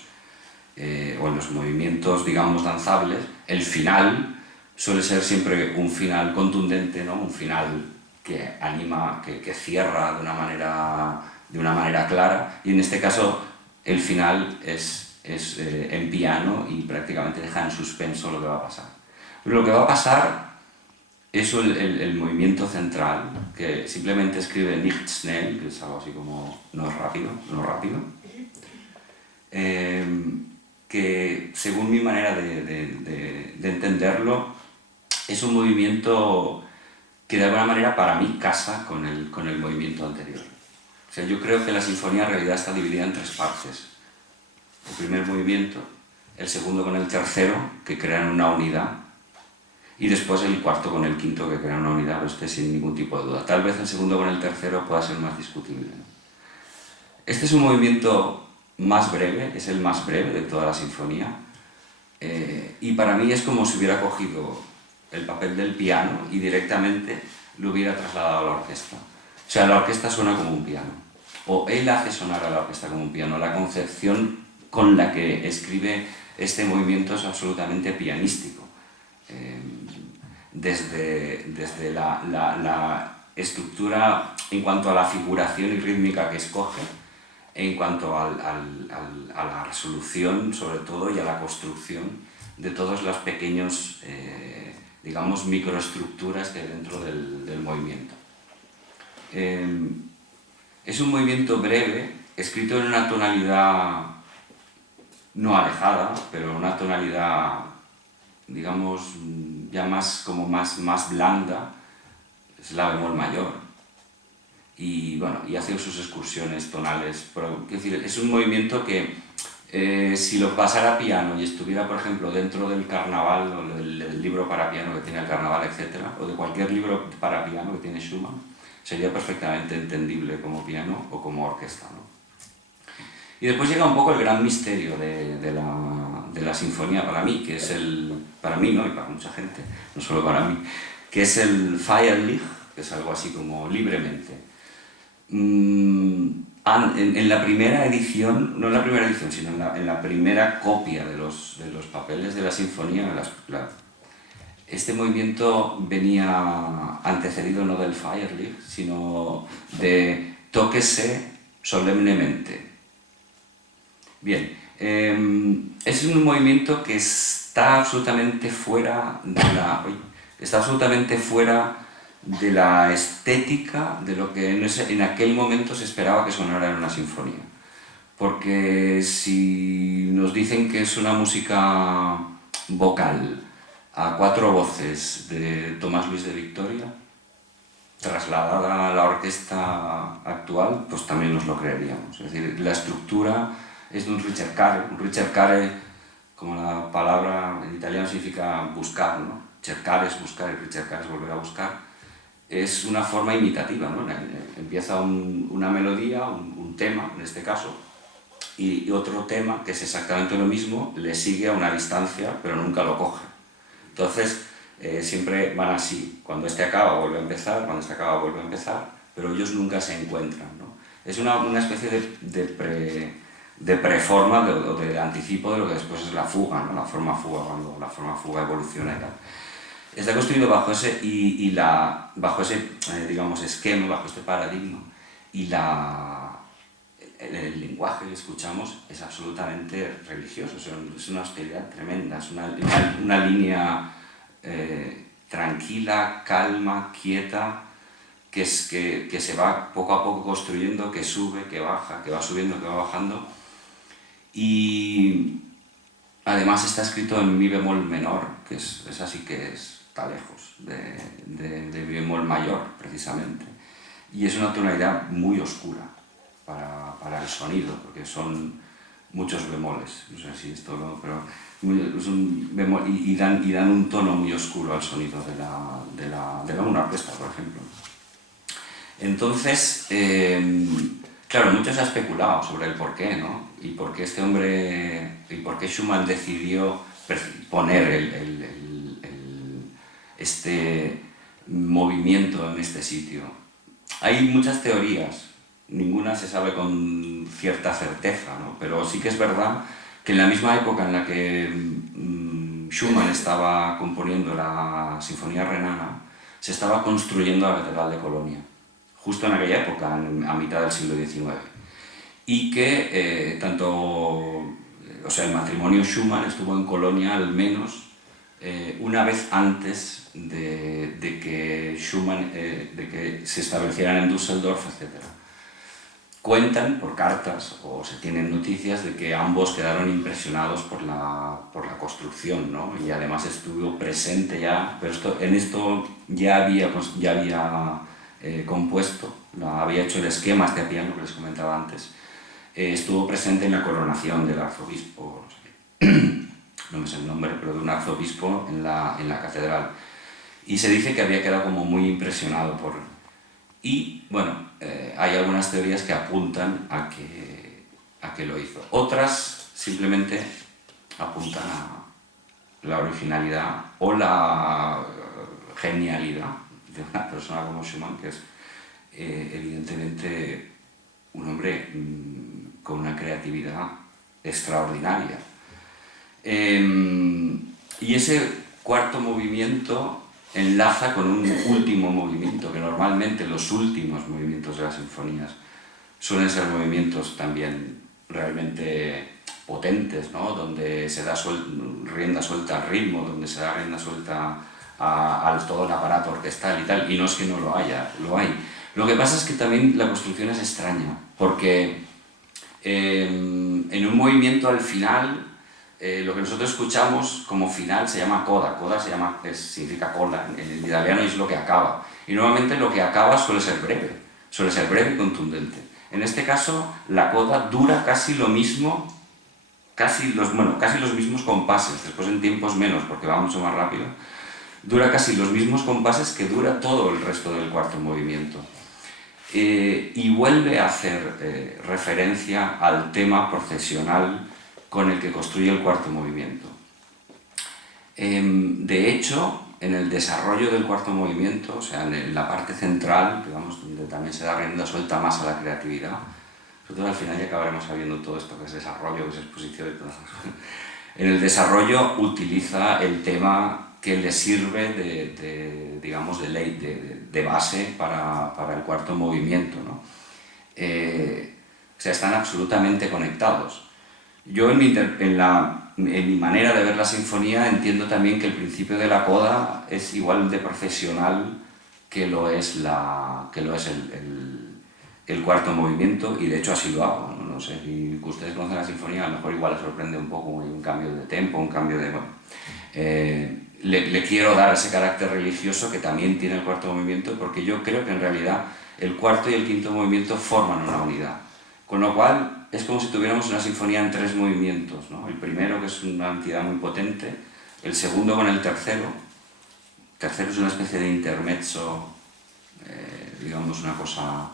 o en los movimientos, digamos, danzables, el final suele ser siempre un final contundente, ¿no? Un final que anima, que cierra de una manera clara, y en este caso el final es en piano y prácticamente deja en suspenso lo que va a pasar. Pero lo que va a pasar es el movimiento central, que simplemente escribe nicht schnell, que es algo así como no es rápido, no rápido, que según mi manera de entenderlo, es un movimiento que de alguna manera para mí casa con el movimiento anterior. O sea, yo creo que la sinfonía en realidad está dividida en tres partes. El primer movimiento, el segundo con el tercero, que crean una unidad, y después el cuarto con el quinto, que crean una unidad, pues sin ningún tipo de duda. Tal vez el segundo con el tercero pueda ser más discutible, ¿no? Este es un movimiento más breve, es el más breve de toda la sinfonía, y para mí es como si hubiera cogido el papel del piano y directamente lo hubiera trasladado a la orquesta. O sea, la orquesta suena como un piano, o él hace sonar a la orquesta como un piano. La concepción con la que escribe este movimiento es absolutamente pianístico. Desde la estructura en cuanto a la figuración y rítmica que escoge, en cuanto a la resolución, sobre todo, y a la construcción de todos los pequeños, digamos, microestructuras que hay dentro del movimiento. Es un movimiento breve, escrito en una tonalidad no alejada, pero una tonalidad, digamos, ya más blanda, es la bemol mayor, y bueno, y hace sus excursiones tonales, pero es decir, es un movimiento que si lo pasara a piano y estuviera, por ejemplo, dentro del carnaval, o del libro para piano que tiene el carnaval, etc., o de cualquier libro para piano que tiene Schumann, sería perfectamente entendible como piano o como orquesta, ¿no? Y después llega un poco el gran misterio de la sinfonía para mí, que es para mí, ¿no? Y para mucha gente, no solo para mí, que es el Feierlich, que es algo así como libremente. En la primera edición, no en la primera edición, sino en la primera copia de los papeles de la sinfonía, este movimiento venía antecedido no del Feierlich, sino de tóquese solemnemente. Bien, es un movimiento que está absolutamente fuera de la estética de lo que en aquel momento se esperaba que sonara en una sinfonía. Porque si nos dicen que es una música vocal a 4 voces de Tomás Luis de Victoria, trasladada a la orquesta actual, pues también nos lo creeríamos. Es decir, la estructura es de un ricercare. Un ricercare, como la palabra en italiano significa buscar, ¿no? Cercare es buscar y ricercare es volver a buscar. Es una forma imitativa, ¿no? Empieza una melodía, un tema en este caso, y otro tema que es exactamente lo mismo, le sigue a una distancia, pero nunca lo coge. Entonces, siempre van así. Cuando este acaba, vuelve a empezar, cuando este acaba, vuelve a empezar, pero ellos nunca se encuentran, ¿no? Es una especie de preforma o de anticipo de lo que después es la fuga, ¿no? La forma fuga, cuando la forma fuga evoluciona y tal. Está construido bajo ese, bajo ese digamos, esquema, bajo este paradigma, y el lenguaje que escuchamos es absolutamente religioso, es una austeridad tremenda, es una línea tranquila, calma, quieta, que se va poco a poco construyendo, que sube, que baja, que va subiendo, que va bajando. Y además está escrito en mi bemol menor, que es así que está lejos de mi bemol mayor, precisamente. Y es una tonalidad muy oscura para el sonido, porque son muchos bemoles, no sé si esto no, pero es un bemol, y dan un tono muy oscuro al sonido de una orquesta, por ejemplo. Entonces, claro, mucho se ha especulado sobre el porqué, ¿no? Y por qué este hombre, y por qué Schumann decidió poner este movimiento en este sitio. Hay muchas teorías, ninguna se sabe con cierta certeza, ¿no? Pero sí que es verdad que en la misma época en la que Schumann estaba componiendo la Sinfonía Renana, se estaba construyendo la Catedral de Colonia, justo en aquella época, a mitad del siglo XIX. Y que el matrimonio Schumann estuvo en Colonia al menos una vez antes de que se establecieran en Düsseldorf, etc. Cuentan por cartas, o se tienen noticias, de que ambos quedaron impresionados por la construcción, ¿no? Y además estuvo presente ya, pero en esto ya había compuesto, había hecho el esquema, este piano que les comentaba antes, estuvo presente en la coronación del arzobispo, no me sé el nombre, pero de un arzobispo en la catedral. Y se dice que había quedado como muy impresionado por... Y, bueno, hay algunas teorías que apuntan a que lo hizo. Otras simplemente apuntan a la originalidad o la genialidad de una persona como Schumann, que es evidentemente un hombre con una creatividad extraordinaria. Y ese cuarto movimiento enlaza con un último movimiento, que normalmente los últimos movimientos de las sinfonías suelen ser movimientos también realmente potentes, ¿no? Donde se da rienda suelta al ritmo, donde se da rienda suelta a todo el aparato orquestal y tal, y no es que no lo haya, lo hay. Lo que pasa es que también la construcción es extraña, porque en un movimiento al final, lo que nosotros escuchamos como final se llama coda. Coda significa cola en italiano, y es lo que acaba. Y normalmente lo que acaba suele ser breve y contundente. En este caso, la coda dura casi lo mismo, casi los mismos compases, después en tiempos menos, porque va mucho más rápido, dura casi los mismos compases que dura todo el resto del cuarto movimiento. y vuelve a hacer referencia al tema procesional con el que construye el cuarto movimiento. De hecho, en el desarrollo del cuarto movimiento, o sea, en la parte central, digamos, donde también se da rienda suelta más a la creatividad, sobre todo al final ya acabaremos sabiendo todo esto que es desarrollo, que es exposición y todas esas cosas. En el desarrollo utiliza el tema que le sirve digamos, de base para el cuarto movimiento, ¿no? O sea, están absolutamente conectados. Yo en mi manera de ver la sinfonía entiendo también que el principio de la coda es igual de profesional que lo es el cuarto movimiento, y de hecho así lo hago. No sé si ustedes conocen la sinfonía, a lo mejor igual les sorprende un poco un cambio de tempo, un cambio de... Bueno, le quiero dar ese carácter religioso que también tiene el cuarto movimiento, porque yo creo que en realidad el cuarto y el quinto movimiento forman una unidad. Con lo cual es como si tuviéramos una sinfonía en 3 movimientos, ¿no? El primero, que es una entidad muy potente, el segundo con el tercero. El tercero es una especie de intermezzo, digamos una cosa,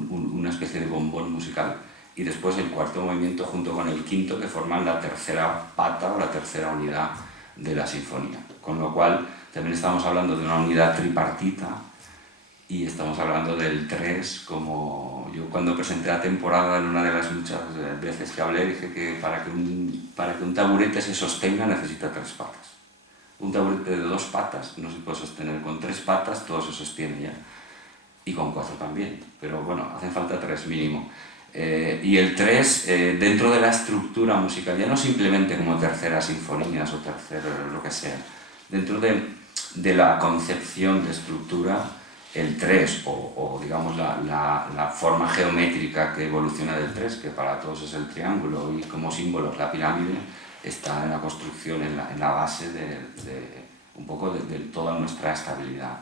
una especie de bombón musical, y después el cuarto movimiento junto con el quinto, que forman la tercera pata o la tercera unidad de la sinfonía. Con lo cual también estamos hablando de una unidad tripartita, y estamos hablando del 3 como... Yo cuando presenté la temporada, en una de las muchas veces que hablé, dije que para que un taburete se sostenga necesita 3 patas. Un taburete de 2 patas no se puede sostener, con 3 patas todo se sostiene ya. Y con 4 también, pero bueno, hacen falta 3 mínimo. Y el 3, dentro de la estructura musical, ya no simplemente como terceras sinfonías o tercero lo que sea, dentro de la concepción de estructura, el 3 o digamos la forma geométrica que evoluciona del 3, que para todos es el triángulo, y como símbolo la pirámide, está en la construcción, en la base un poco de toda nuestra estabilidad.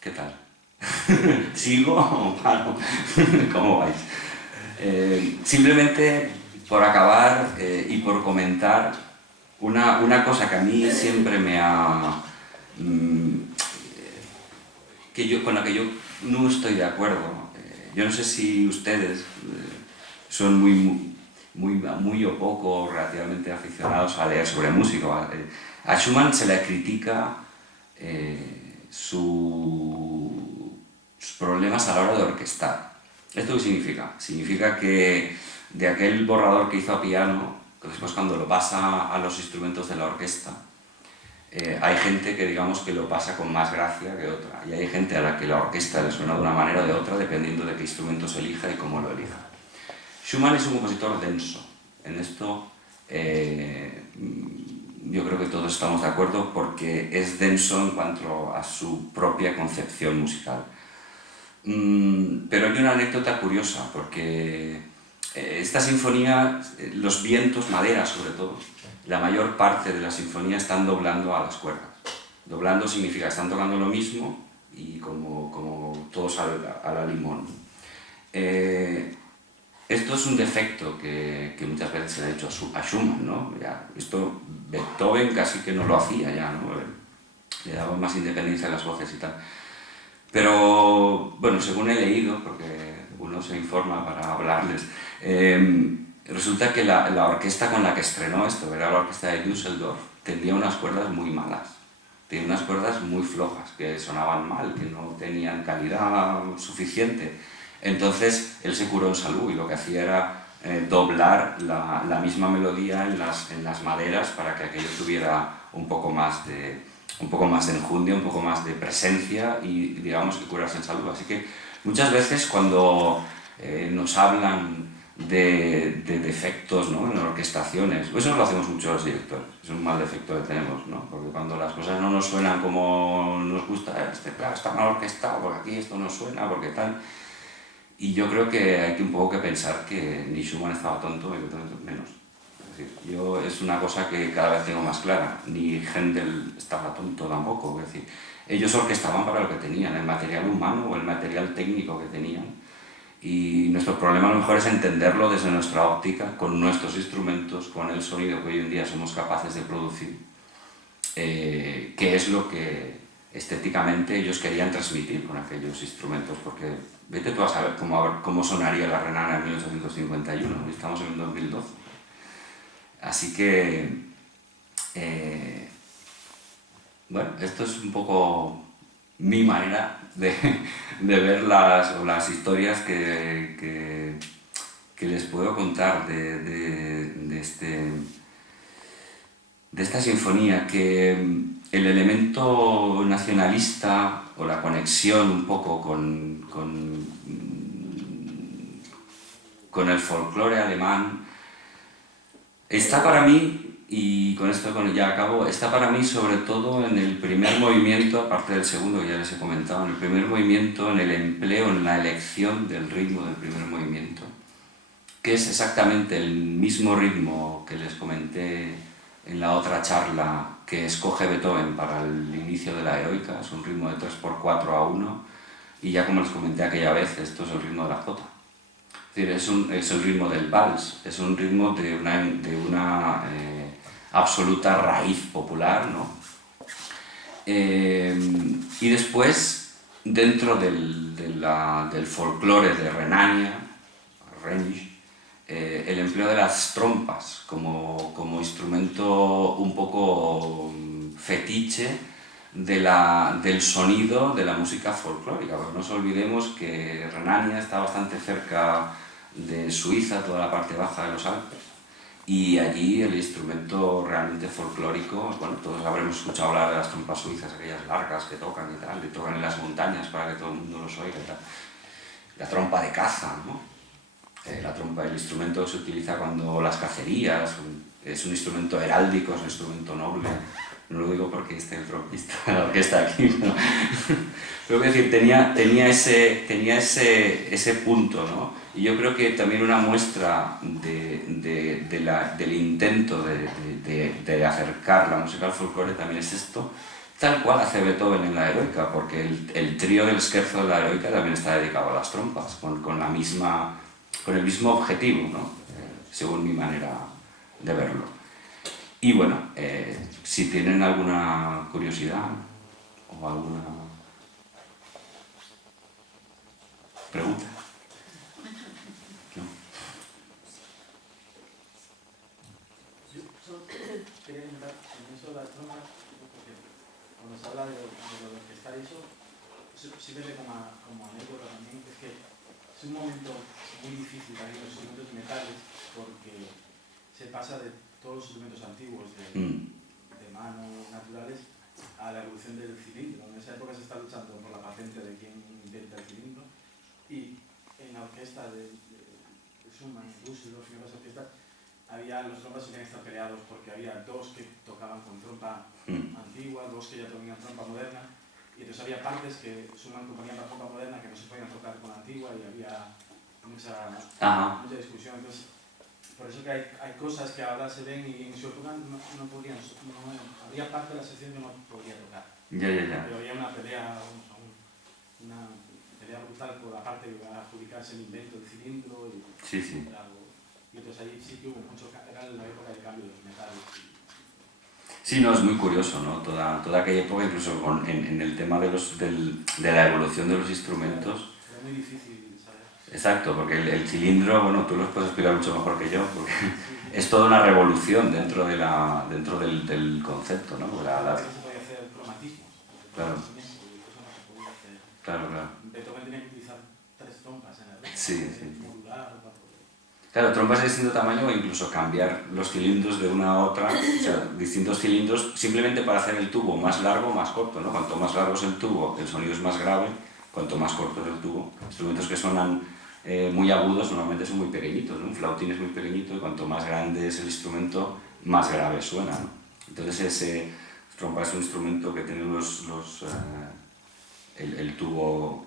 ¿Qué tal? ¿Sigo o paro? ¿Cómo vais? Simplemente por acabar y por comentar una cosa que a mí siempre me ha... con la que yo no estoy de acuerdo. Yo no sé si ustedes son muy o poco relativamente aficionados a leer sobre música. A Schumann se le critica sus problemas a la hora de orquestar. ¿Esto qué significa? Significa que de aquel borrador que hizo a piano, que después cuando lo pasa a los instrumentos de la orquesta, hay gente que digamos que lo pasa con más gracia que otra, y hay gente a la que la orquesta le suena de una manera o de otra dependiendo de qué instrumento se elija y cómo lo elija. Schumann es un compositor denso. En esto yo creo que todos estamos de acuerdo, porque es denso en cuanto a su propia concepción musical. Pero hay una anécdota curiosa, porque esta sinfonía, los vientos, madera sobre todo, la mayor parte de la sinfonía están doblando a las cuerdas. Doblando significa que están tocando lo mismo y como todos a la limón. Esto es un defecto que muchas veces se le ha hecho a Schumann, ¿no? Ya, esto Beethoven casi que no lo hacía ya, ¿no? Le daba más independencia a las voces y tal. Pero, bueno, según he leído, porque uno se informa para hablarles, resulta que la orquesta con la que estrenó esto, era la orquesta de Düsseldorf, tenía unas cuerdas muy malas. Tenía unas cuerdas muy flojas, que sonaban mal, que no tenían calidad suficiente. Entonces él se curó en salud, y lo que hacía era doblar la misma melodía en las maderas para que aquello tuviera un poco más de enjundia, un poco más de presencia, y digamos que curarse en salud. Así que muchas veces cuando nos hablan de defectos, ¿no?, en orquestaciones, pues eso lo hacemos mucho los directores, es un mal defecto que tenemos, ¿no? Porque cuando las cosas no nos suenan como nos gusta, claro, está mal orquestado, porque aquí esto no suena, porque tal. Y yo creo que hay un poco que pensar que ni Schumann estaba tonto, y menos. Es decir, es una cosa que cada vez tengo más clara. Ni Händel estaba tonto tampoco. Es decir, ellos orquestaban para lo que tenían, el material humano o el material técnico que tenían. Y nuestro problema a lo mejor es entenderlo desde nuestra óptica, con nuestros instrumentos, con el sonido que hoy en día somos capaces de producir, qué es lo que estéticamente ellos querían transmitir con aquellos instrumentos, porque vete tú a saber cómo sonaría la Renana en 1851, estamos en el 2012. Así que, bueno, esto es un poco mi manera de ver las historias que les puedo contar de esta sinfonía, que el elemento nacionalista o la conexión un poco con el folclore alemán está para mí, y con esto ya acabo, está para mí sobre todo en el primer movimiento, aparte del segundo que ya les he comentado, en el primer movimiento, en el empleo, en la elección del ritmo del primer movimiento, que es exactamente el mismo ritmo que les comenté en la otra charla que escoge Beethoven para el inicio de la heroica. Es un ritmo de 3/4/1, y ya como les comenté aquella vez, esto es el ritmo de la jota. Es decir, es el ritmo del vals, es un ritmo de una absoluta raíz popular, ¿no? Y después, dentro del folclore de Renania, el empleo de las trompas como instrumento un poco fetiche del sonido de la música folclórica, porque no nos olvidemos que Renania está bastante cerca de Suiza, toda la parte baja de los Alpes, y allí el instrumento realmente folclórico, bueno, todos habremos escuchado hablar de las trompas suizas, aquellas largas que tocan y tal, que tocan en las montañas para que todo el mundo los oiga y tal. La trompa de caza, ¿no? La trompa, el instrumento se utiliza cuando las cacerías, es un instrumento heráldico, es un instrumento noble. No lo digo porque esté el trompista de la orquesta aquí, ¿no? Pero que decir, tenía ese punto, ¿no? Y yo creo que también una muestra del intento de acercar la música al folclore también es esto, tal cual hace Beethoven en la heroica, porque el trío del scherzo de la heroica también está dedicado a las trompas, con el mismo objetivo, ¿no? Según mi manera de verlo. Y bueno, si tienen alguna curiosidad o alguna pregunta. ¿No? Yo solo quería comentar en eso de las trombas, porque cuando se habla de lo que está eso, sirve como anécdota también, es que es un momento muy difícil para los instrumentos metales, porque se pasa de todos los instrumentos antiguos de mano naturales a la evolución del cilindro. En esa época se está luchando por la patente de quién inventa el cilindro, y en la orquesta de Schumann, incluso en las primeras orquestas, los trompas solían estar peleados porque había dos que tocaban con trompa antigua, dos que ya tenían trompa moderna, y entonces había partes que Schumann componía para trompa moderna que no se podían tocar con la antigua, y había mucha discusión. Entonces, por eso que hay cosas que ahora se ven y en su época no podrían, había parte de la sección que no podía tocar. Pero había una pelea brutal por la parte de adjudicarse el invento del cilindro y entonces ahí sí que hubo mucho, era la época del cambio de los metales. Sí, no, es muy curioso, ¿no? Toda aquella época, incluso en el tema de la evolución de los instrumentos. Era muy difícil saber. Exacto, porque el cilindro, bueno, tú lo puedes explicar mucho mejor que yo, porque es toda una revolución dentro del concepto, ¿no? No se podía hacer cromatismos. Claro. Eso no se podía hacer. Claro. Beethoven tenía que utilizar 3 trompas en el ritmo. Sí. Modular. Claro, trompas de distinto tamaño, o incluso cambiar los cilindros de una a otra, o sea, distintos cilindros, simplemente para hacer el tubo más largo o más corto, ¿no? Cuanto más largo es el tubo, el sonido es más grave, cuanto más corto es el tubo. Instrumentos que suenan muy agudos normalmente son muy pequeñitos, ¿no? Un flautín es muy pequeñito, y cuanto más grande es el instrumento, más grave suena, ¿no? Entonces, trompa es un instrumento que tiene el tubo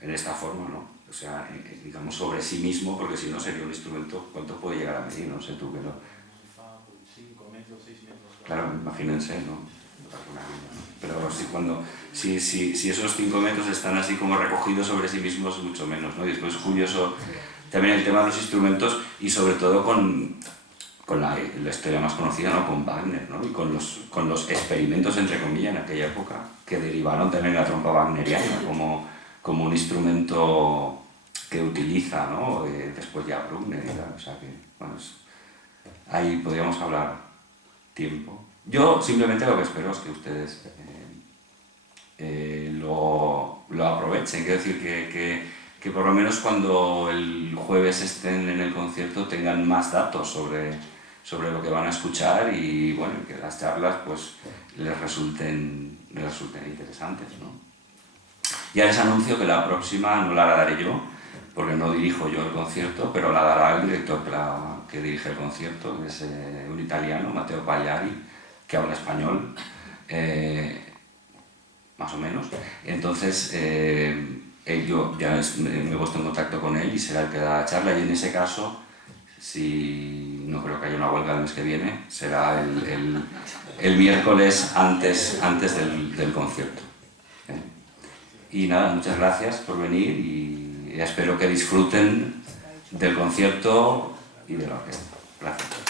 en esta forma, ¿no? O sea, digamos, sobre sí mismo, porque si no sería un instrumento, ¿cuánto puede llegar a medir? No sé tú, pero... 5 metros, 6 metros. Claro, imagínense, ¿no? espectacular, ¿no? Pero si esos 5 metros están así como recogidos sobre sí mismos, mucho menos, ¿no? Y después es curioso también el tema de los instrumentos y sobre todo con la historia más conocida, ¿no? Con Wagner, ¿no? Y con los experimentos, entre comillas, en aquella época, que derivaron también la trompa wagneriana como un instrumento que utiliza, ¿no? Después ya Bruckner y tal, o sea que, bueno, ahí podríamos hablar tiempo. Yo simplemente lo que espero es que ustedes lo aprovechen, quiero decir que por lo menos cuando el jueves estén en el concierto tengan más datos sobre lo que van a escuchar y bueno, que las charlas pues les resulten interesantes, ¿no? Ya les anuncio que la próxima no la daré yo, porque no dirijo yo el concierto, pero la dará el director que dirige el concierto, que es un italiano, Matteo Pagliari, que habla español, más o menos. Entonces, yo ya me he puesto en contacto con él y será el que da la charla, y en ese caso, si no creo que haya una huelga el mes que viene, será el miércoles antes del concierto. Y nada, muchas gracias por venir y espero que disfruten del concierto y de la orquesta. Gracias.